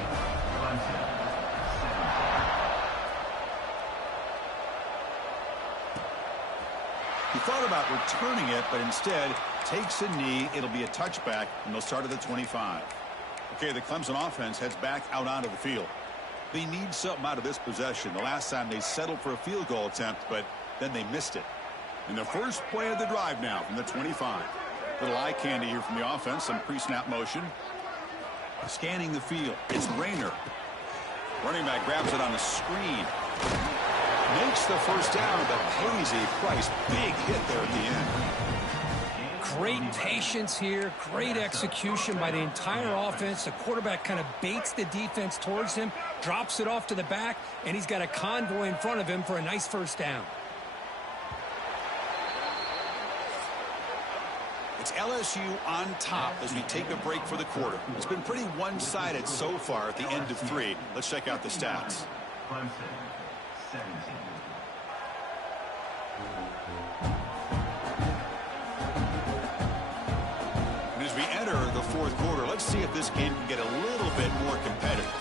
He thought about returning it, but instead takes a knee. It'll be a touchback, and they'll start at the 25. Okay, the Clemson offense heads back out onto the field. They need something out of this possession. The last time they settled for a field goal attempt, but then they missed it. And the first play of the drive now from the 25. Little eye candy here from the offense, some pre-snap motion. Scanning the field, it's Rayner. Running back grabs it on the screen. Makes the first down, but pays a price. Big hit there at the end. Great patience here, great execution by the entire offense. The quarterback kind of baits the defense towards him, drops it off to the back, and he's got a convoy in front of him for a nice first down. It's LSU on top as we take a break for the quarter. It's been pretty one-sided so far at the end of 3. Let's check out the stats. Clemson, 17. And as we enter the fourth quarter, let's see if this game can get a little bit more competitive.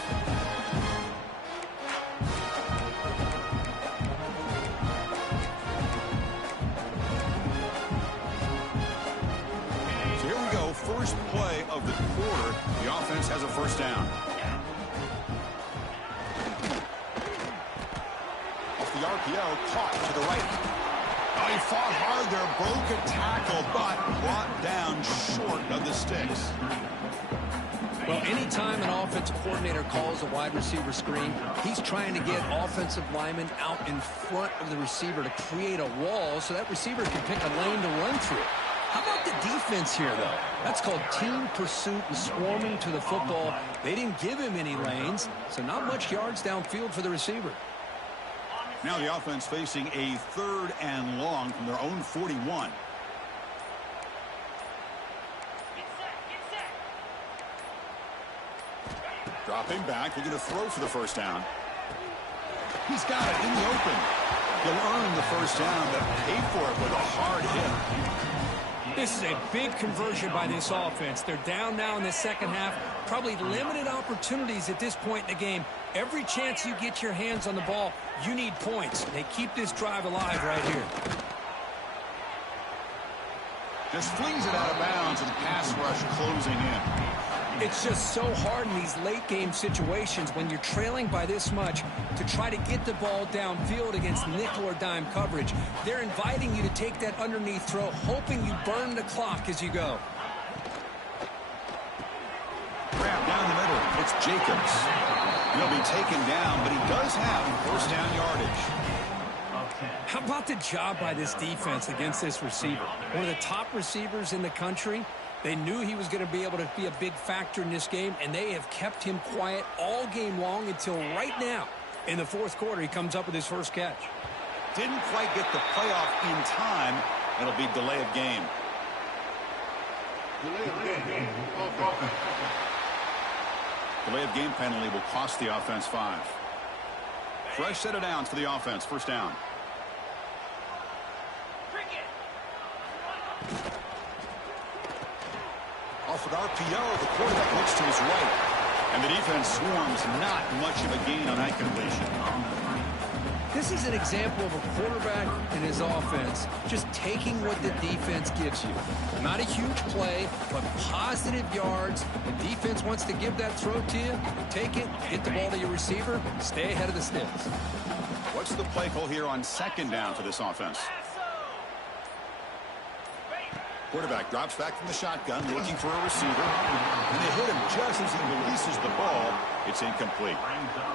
First play of the quarter, the offense has a first down. Off the RPO, caught to the right. Oh, he fought hard there, broke a tackle, but brought down short of the sticks. Well, anytime an offensive coordinator calls a wide receiver screen, he's trying to get offensive linemen out in front of the receiver to create a wall so that receiver can pick a lane to run through. How about the defense here, though? That's called team pursuit and swarming to the football. They didn't give him any lanes, so not much yards downfield for the receiver. Now the offense facing a 3rd and long from their own 41. Dropping back, looking to throw for the first down. He's got it in the open. He'll earn the first down, but pay for it with a hard hit. This is a big conversion by this offense. They're down now in the second half. Probably limited opportunities at this point in the game. Every chance you get your hands on the ball, you need points. They keep this drive alive right here. Just flings it out of bounds and pass rush closing in. It's just so hard in these late game situations when you're trailing by this much to try to get the ball downfield against nickel or dime coverage. They're inviting you to take that underneath throw, hoping you burn the clock as you go. Grab down the middle. It's Jacobs. He'll be taken down, but he does have first down yardage. How about the job by this defense against this receiver? One of the top receivers in the country. They knew he was going to be able to be a big factor in this game, and they have kept him quiet all game long until right now. In the fourth quarter, he comes up with his first catch. Didn't quite get the playoff in time. It'll be delay of game. Delay of game penalty will cost the offense 5. Fresh set of downs for the offense. First down. Off an RPO, the quarterback looks to his right. And the defense swarms, not much of a gain on that completion. This is an example of a quarterback and his offense just taking what the defense gives you. Not a huge play, but positive yards. The defense wants to give that throw to you. Take it, get the ball to your receiver, stay ahead of the sticks. What's the play call here on second down for this offense? Quarterback drops back from the shotgun, looking for a receiver. And they hit him just as he releases the ball. It's incomplete.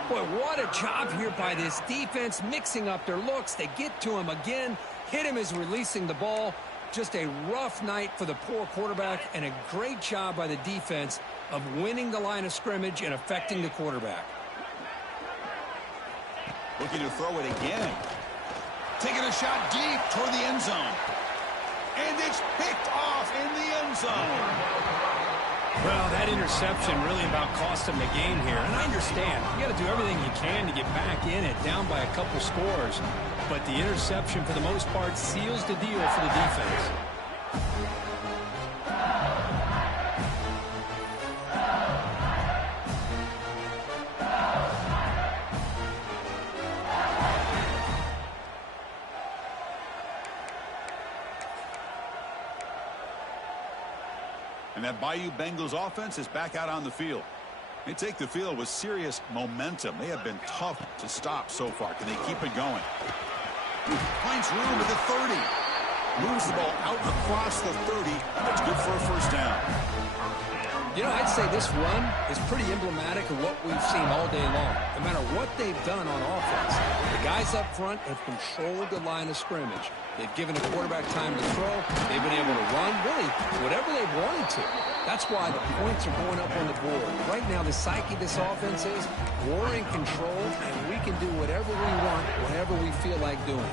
Boy, what a job here by this defense, mixing up their looks. They get to him again, hit him as releasing the ball. Just a rough night for the poor quarterback, and a great job by the defense of winning the line of scrimmage and affecting the quarterback. Looking to throw it again. Taking a shot deep toward the end zone. And it's picked off in the end zone. Well, that interception really about cost him the game here. And I understand. You got to do everything you can to get back in it, down by a couple scores. But the interception, for the most part, seals the deal for the defense. And that Bayou Bengals offense is back out on the field. They take the field with serious momentum. They have been tough to stop so far. Can they keep it going? Finds room at the 30. Moves the ball out across the 30. That's good for a first down. You know, I'd say this run is pretty emblematic of what we've seen all day long. No matter what they've done on offense, the guys up front have controlled the line of scrimmage. They've given the quarterback time to throw. They've been able to run, really, whatever they've wanted to. That's why the points are going up on the board. Right now, the psyche of this offense is we're in control, and we can do whatever we want, whenever we feel like doing.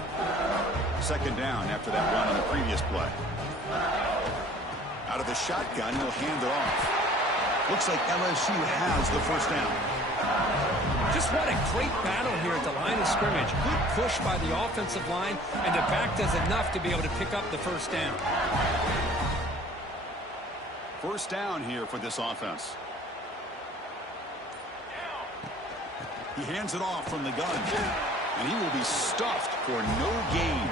Second down after that run on the previous play. Out of the shotgun, he'll hand it off. Looks like LSU has the first down. Just what a great battle here at the line of scrimmage. Good push by the offensive line, and the back does enough to be able to pick up the first down. First down here for this offense. He hands it off from the gun, and he will be stuffed for no gain.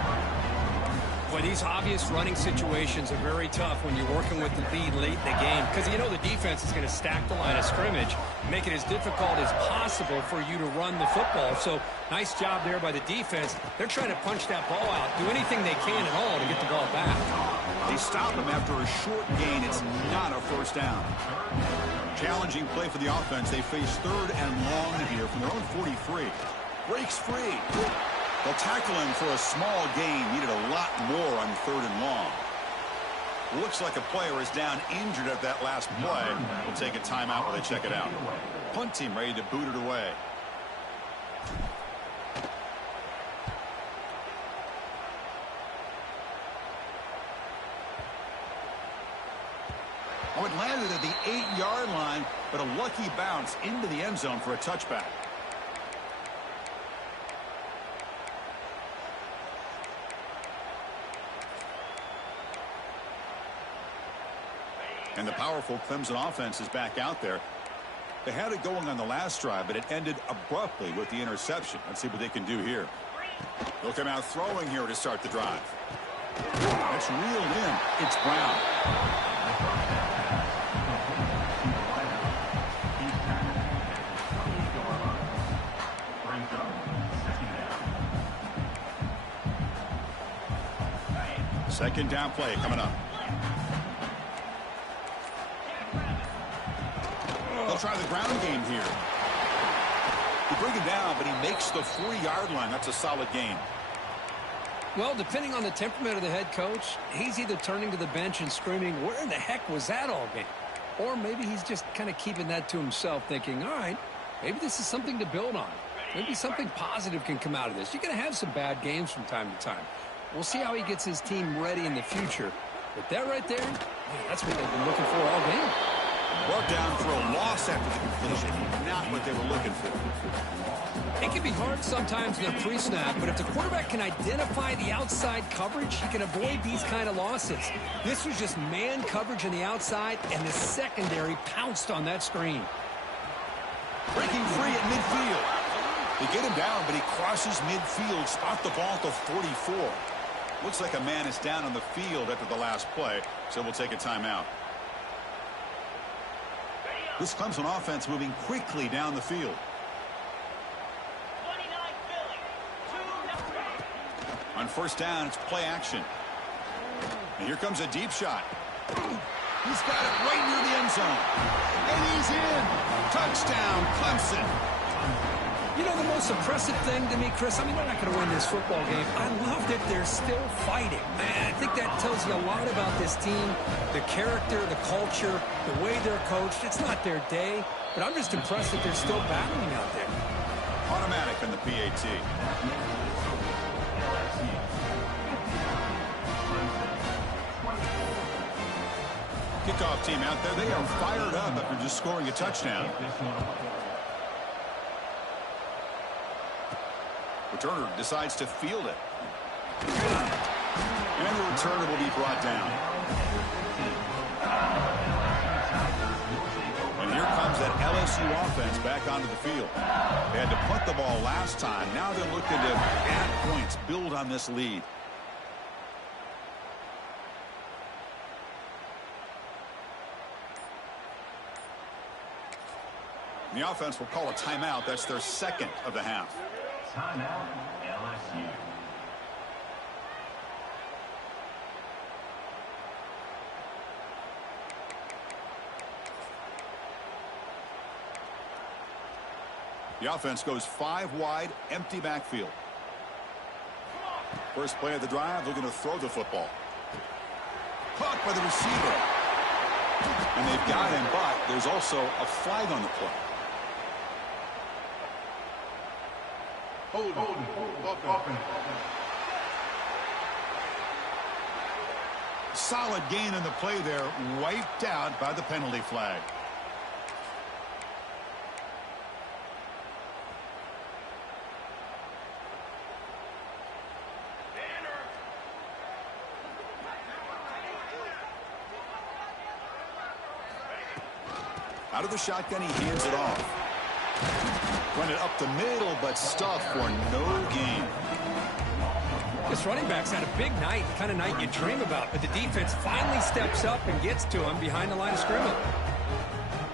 Boy, these obvious running situations are very tough when you're working with the lead late in the game, because you know the defense is going to stack the line of scrimmage, make it as difficult as possible for you to run the football. So nice job there by the defense. They're trying to punch that ball out, do anything they can at all to get the ball back. They stop him after a short gain. It's not a first down. Challenging play for the offense. They face third and long here from their own 43. Breaks free. They'll tackle him for a small gain. Needed a lot more on third and long. Looks like a player is down injured at that last play. We'll take a timeout while they check it out. Punt team ready to boot it away. Oh, it landed at the 8-yard line, but a lucky bounce into the end zone for a touchback. And the powerful Clemson offense is back out there. They had it going on the last drive, but it ended abruptly with the interception. Let's see what they can do here. They'll come out throwing here to start the drive. That's reeled in. It's Brown. Second down play coming up. They'll try the ground game here. They bring him down, but he makes the 40-yard line. That's a solid gain. Well, depending on the temperament of the head coach, he's either turning to the bench and screaming, where in the heck was that all game? Or maybe he's just kind of keeping that to himself, thinking, all right, maybe this is something to build on. Maybe something positive can come out of this. You're going to have some bad games from time to time. We'll see how he gets his team ready in the future. But that right there, man, that's what they've been looking for all game. Brought down for a loss after the completion. Not what they were looking for. It can be hard sometimes in a pre-snap, but if the quarterback can identify the outside coverage, he can avoid these kind of losses. This was just man coverage on the outside, and the secondary pounced on that screen. Breaking free at midfield. They get him down, but he crosses midfield, spot the ball at the 44. Looks like a man is down on the field after the last play, so we'll take a timeout. This Clemson offense moving quickly down the field. On first down, it's play action. And here comes a deep shot. He's got it right near the end zone. And he's in. Touchdown, Clemson. You know the most impressive thing to me, Chris, I mean, they're not going to win this football game. I love that they're still fighting. And I think that tells you a lot about this team, the character, the culture, the way they're coached. It's not their day, but I'm just impressed that they're still battling out there. Automatic in the PAT. Kickoff team out there. They are fired up after just scoring a touchdown. Returner decides to field it. And the returner will be brought down. And here comes that LSU offense back onto the field. They had to punt the ball last time. Now they're looking to add points, build on this lead. The offense will call a timeout. That's their second of the half. Timeout, LSU. The offense goes 5 wide, empty backfield. First play of the drive, looking to throw the football. Caught by the receiver. And they've got him, but there's also a flag on the play. Solid gain in the play there, wiped out by the penalty flag. Out of the shotgun, he hands it off. Run it up the middle, but stuffed for no gain. This running back's had a big night, the kind of night you dream about, but the defense finally steps up and gets to him behind the line of scrimmage.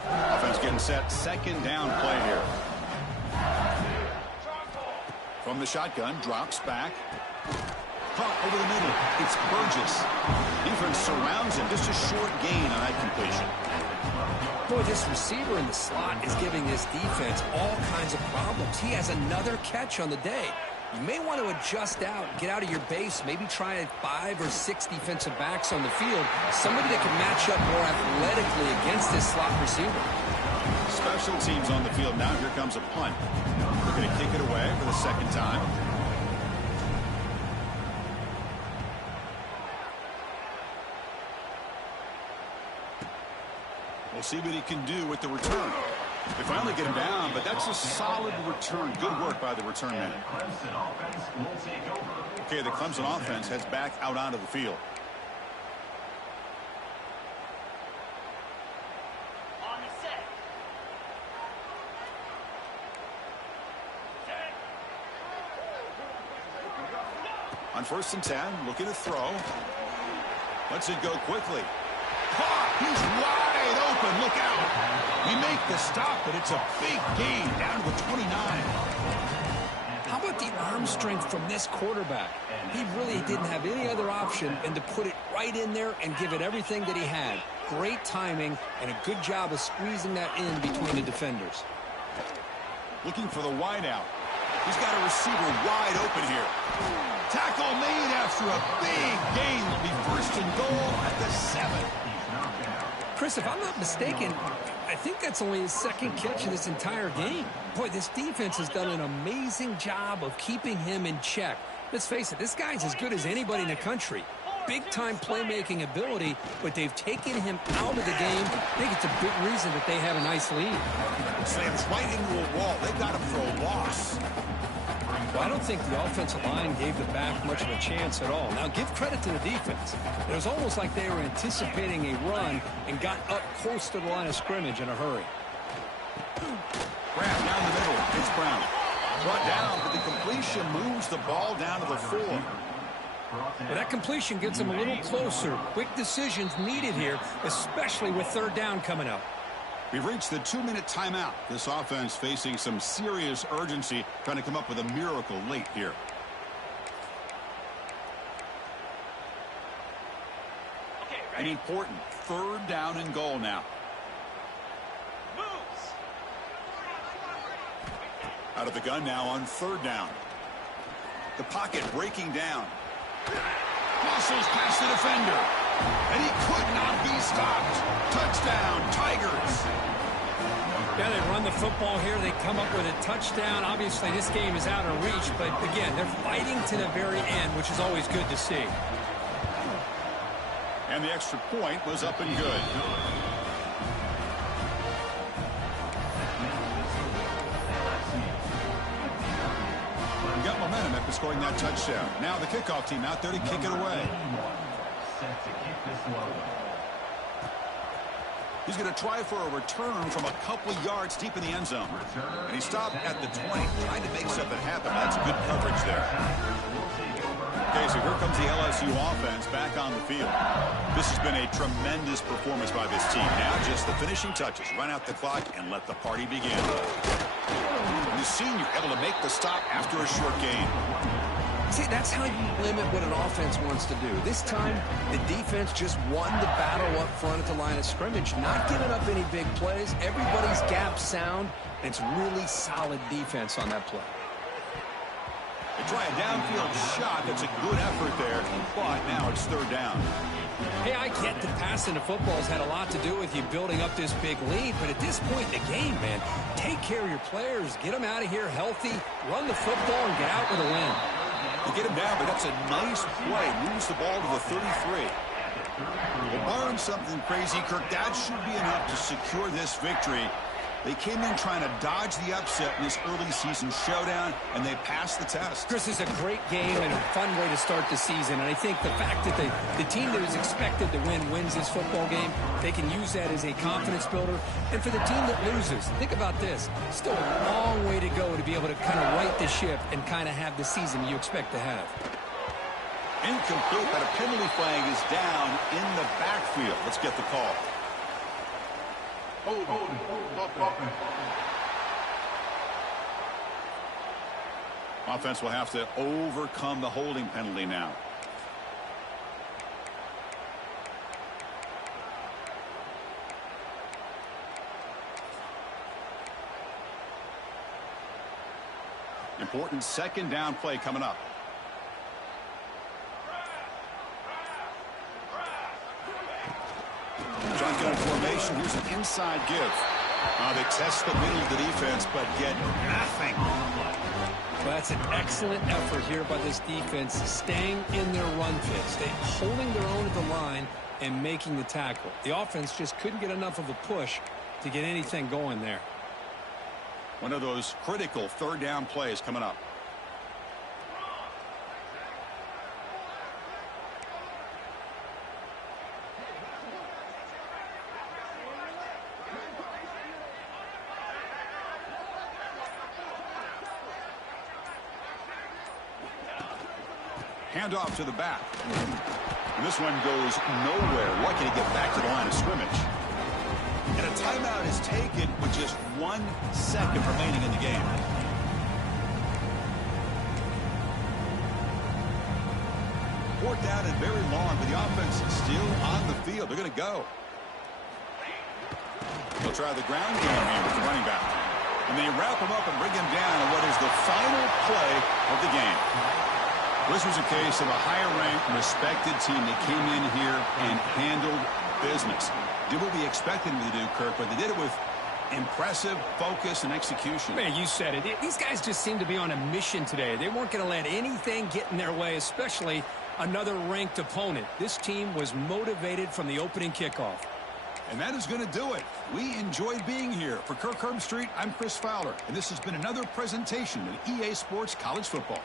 Offense getting set, second down play here. From the shotgun, drops back. Caught over the middle. It's Burgess. Defense surrounds him. Just a short gain on that completion. Boy, this receiver in the slot is giving this defense all kinds of problems. He has another catch on the day. You may want to adjust out, get out of your base, maybe try 5 or 6 defensive backs on the field, somebody that can match up more athletically against this slot receiver. Special teams on the field. Now here comes a punt. They're going to kick it away for the second time. We'll see what he can do with the return. They finally get him down, but that's a solid return. Good work by the return man. Okay, the Clemson offense heads back out onto the field. On 1st and 10, looking to throw. Lets it go quickly. He's wide open. Look out. We make the stop, but it's a big gain down to the 29. How about the arm strength from this quarterback? He really didn't have any other option than to put it right in there and give it everything that he had. Great timing and a good job of squeezing that in between the defenders. Looking for the wide out. He's got a receiver wide open here. Tackle made after a big gain. Will be 1st and goal at the 7. Chris, if I'm not mistaken, I think that's only his second catch in this entire game. Boy, this defense has done an amazing job of keeping him in check. Let's face it, this guy's as good as anybody in the country. Big-time playmaking ability, but they've taken him out of the game. I think it's a big reason that they have a nice lead. Slams right into a wall. They've got him for a loss. Well, I don't think the offensive line gave the back much of a chance at all. Now, give credit to the defense. It was almost like they were anticipating a run and got up close to the line of scrimmage in a hurry. Grab down the middle. It's Brown. Brought down, but the completion moves the ball down to the 4. Well, that completion gets them a little closer. Quick decisions needed here, especially with 3rd down coming up. We've reached the 2-minute timeout. This offense facing some serious urgency, trying to come up with a miracle late here. An important 3rd down and goal now. Out of the gun now on 3rd down. The pocket breaking down. Muscles past the defender. And he could not be stopped. Touchdown, Tigers. Yeah, they run the football here. They come up with a touchdown. Obviously, this game is out of reach, but again, they're fighting to the very end, which is always good to see. And the extra point was up and good. Got momentum after scoring that touchdown. Now the kickoff team out there to kick it away. He's going to try for a return from a couple yards deep in the end zone. And he stopped at the 20, trying to make something happen. That's good coverage there. Okay, so here comes the LSU offense back on the field. This has been a tremendous performance by this team. Now just the finishing touches. Run out the clock and let the party begin. The senior able to make the stop after a short gain. See, that's how you limit what an offense wants to do. This time, the defense just won the battle up front at the line of scrimmage, not giving up any big plays. Everybody's gap sound, and it's really solid defense on that play. They try a downfield shot. That's a good effort there, but now it's third down. Hey, I get that passing the football's had a lot to do with you building up this big lead, but at this point in the game, man, take care of your players, get them out of here healthy, run the football, and get out with a win. They get him down, but that's a nice play. Moves the ball to the 33. Well, barring something crazy, Kirk, that should be enough to secure this victory. They came in trying to dodge the upset in this early season showdown, and they passed the test. Chris, is a great game and a fun way to start the season. And I think the fact that the team that is expected to win wins this football game, they can use that as a confidence builder. And for the team that loses, think about this. Still a long way to go to be able to kind of right the ship and kind of have the season you expect to have. Incomplete, but a penalty flag is down in the backfield. Let's get the call. Offense will have to overcome the holding penalty now. Important second down play coming up. Shotgun formation. Here's an inside give. They test the middle of the defense, but get nothing. Well, that's an excellent effort here by this defense, staying in their run fit, holding their own at the line and making the tackle. The offense just couldn't get enough of a push to get anything going there. One of those critical third down plays coming up. Handoff to the back. And this one goes nowhere. Lucky to get back to the line of scrimmage. And a timeout is taken with just 1 second remaining in the game. Fourth down and very long, but the offense is still on the field. They're going to go. They'll try the ground game here with the running back. And they wrap him up and bring him down in what is the final play of the game. This was a case of a higher-ranked, respected team that came in here and handled business. Did what we expected them to do, Kirk, but they did it with impressive focus and execution. Man, you said it. These guys just seem to be on a mission today. They weren't going to let anything get in their way, especially another ranked opponent. This team was motivated from the opening kickoff. And that is going to do it. We enjoyed being here. For Kirk Herbstreit, I'm Chris Fowler, and this has been another presentation of EA Sports College Football.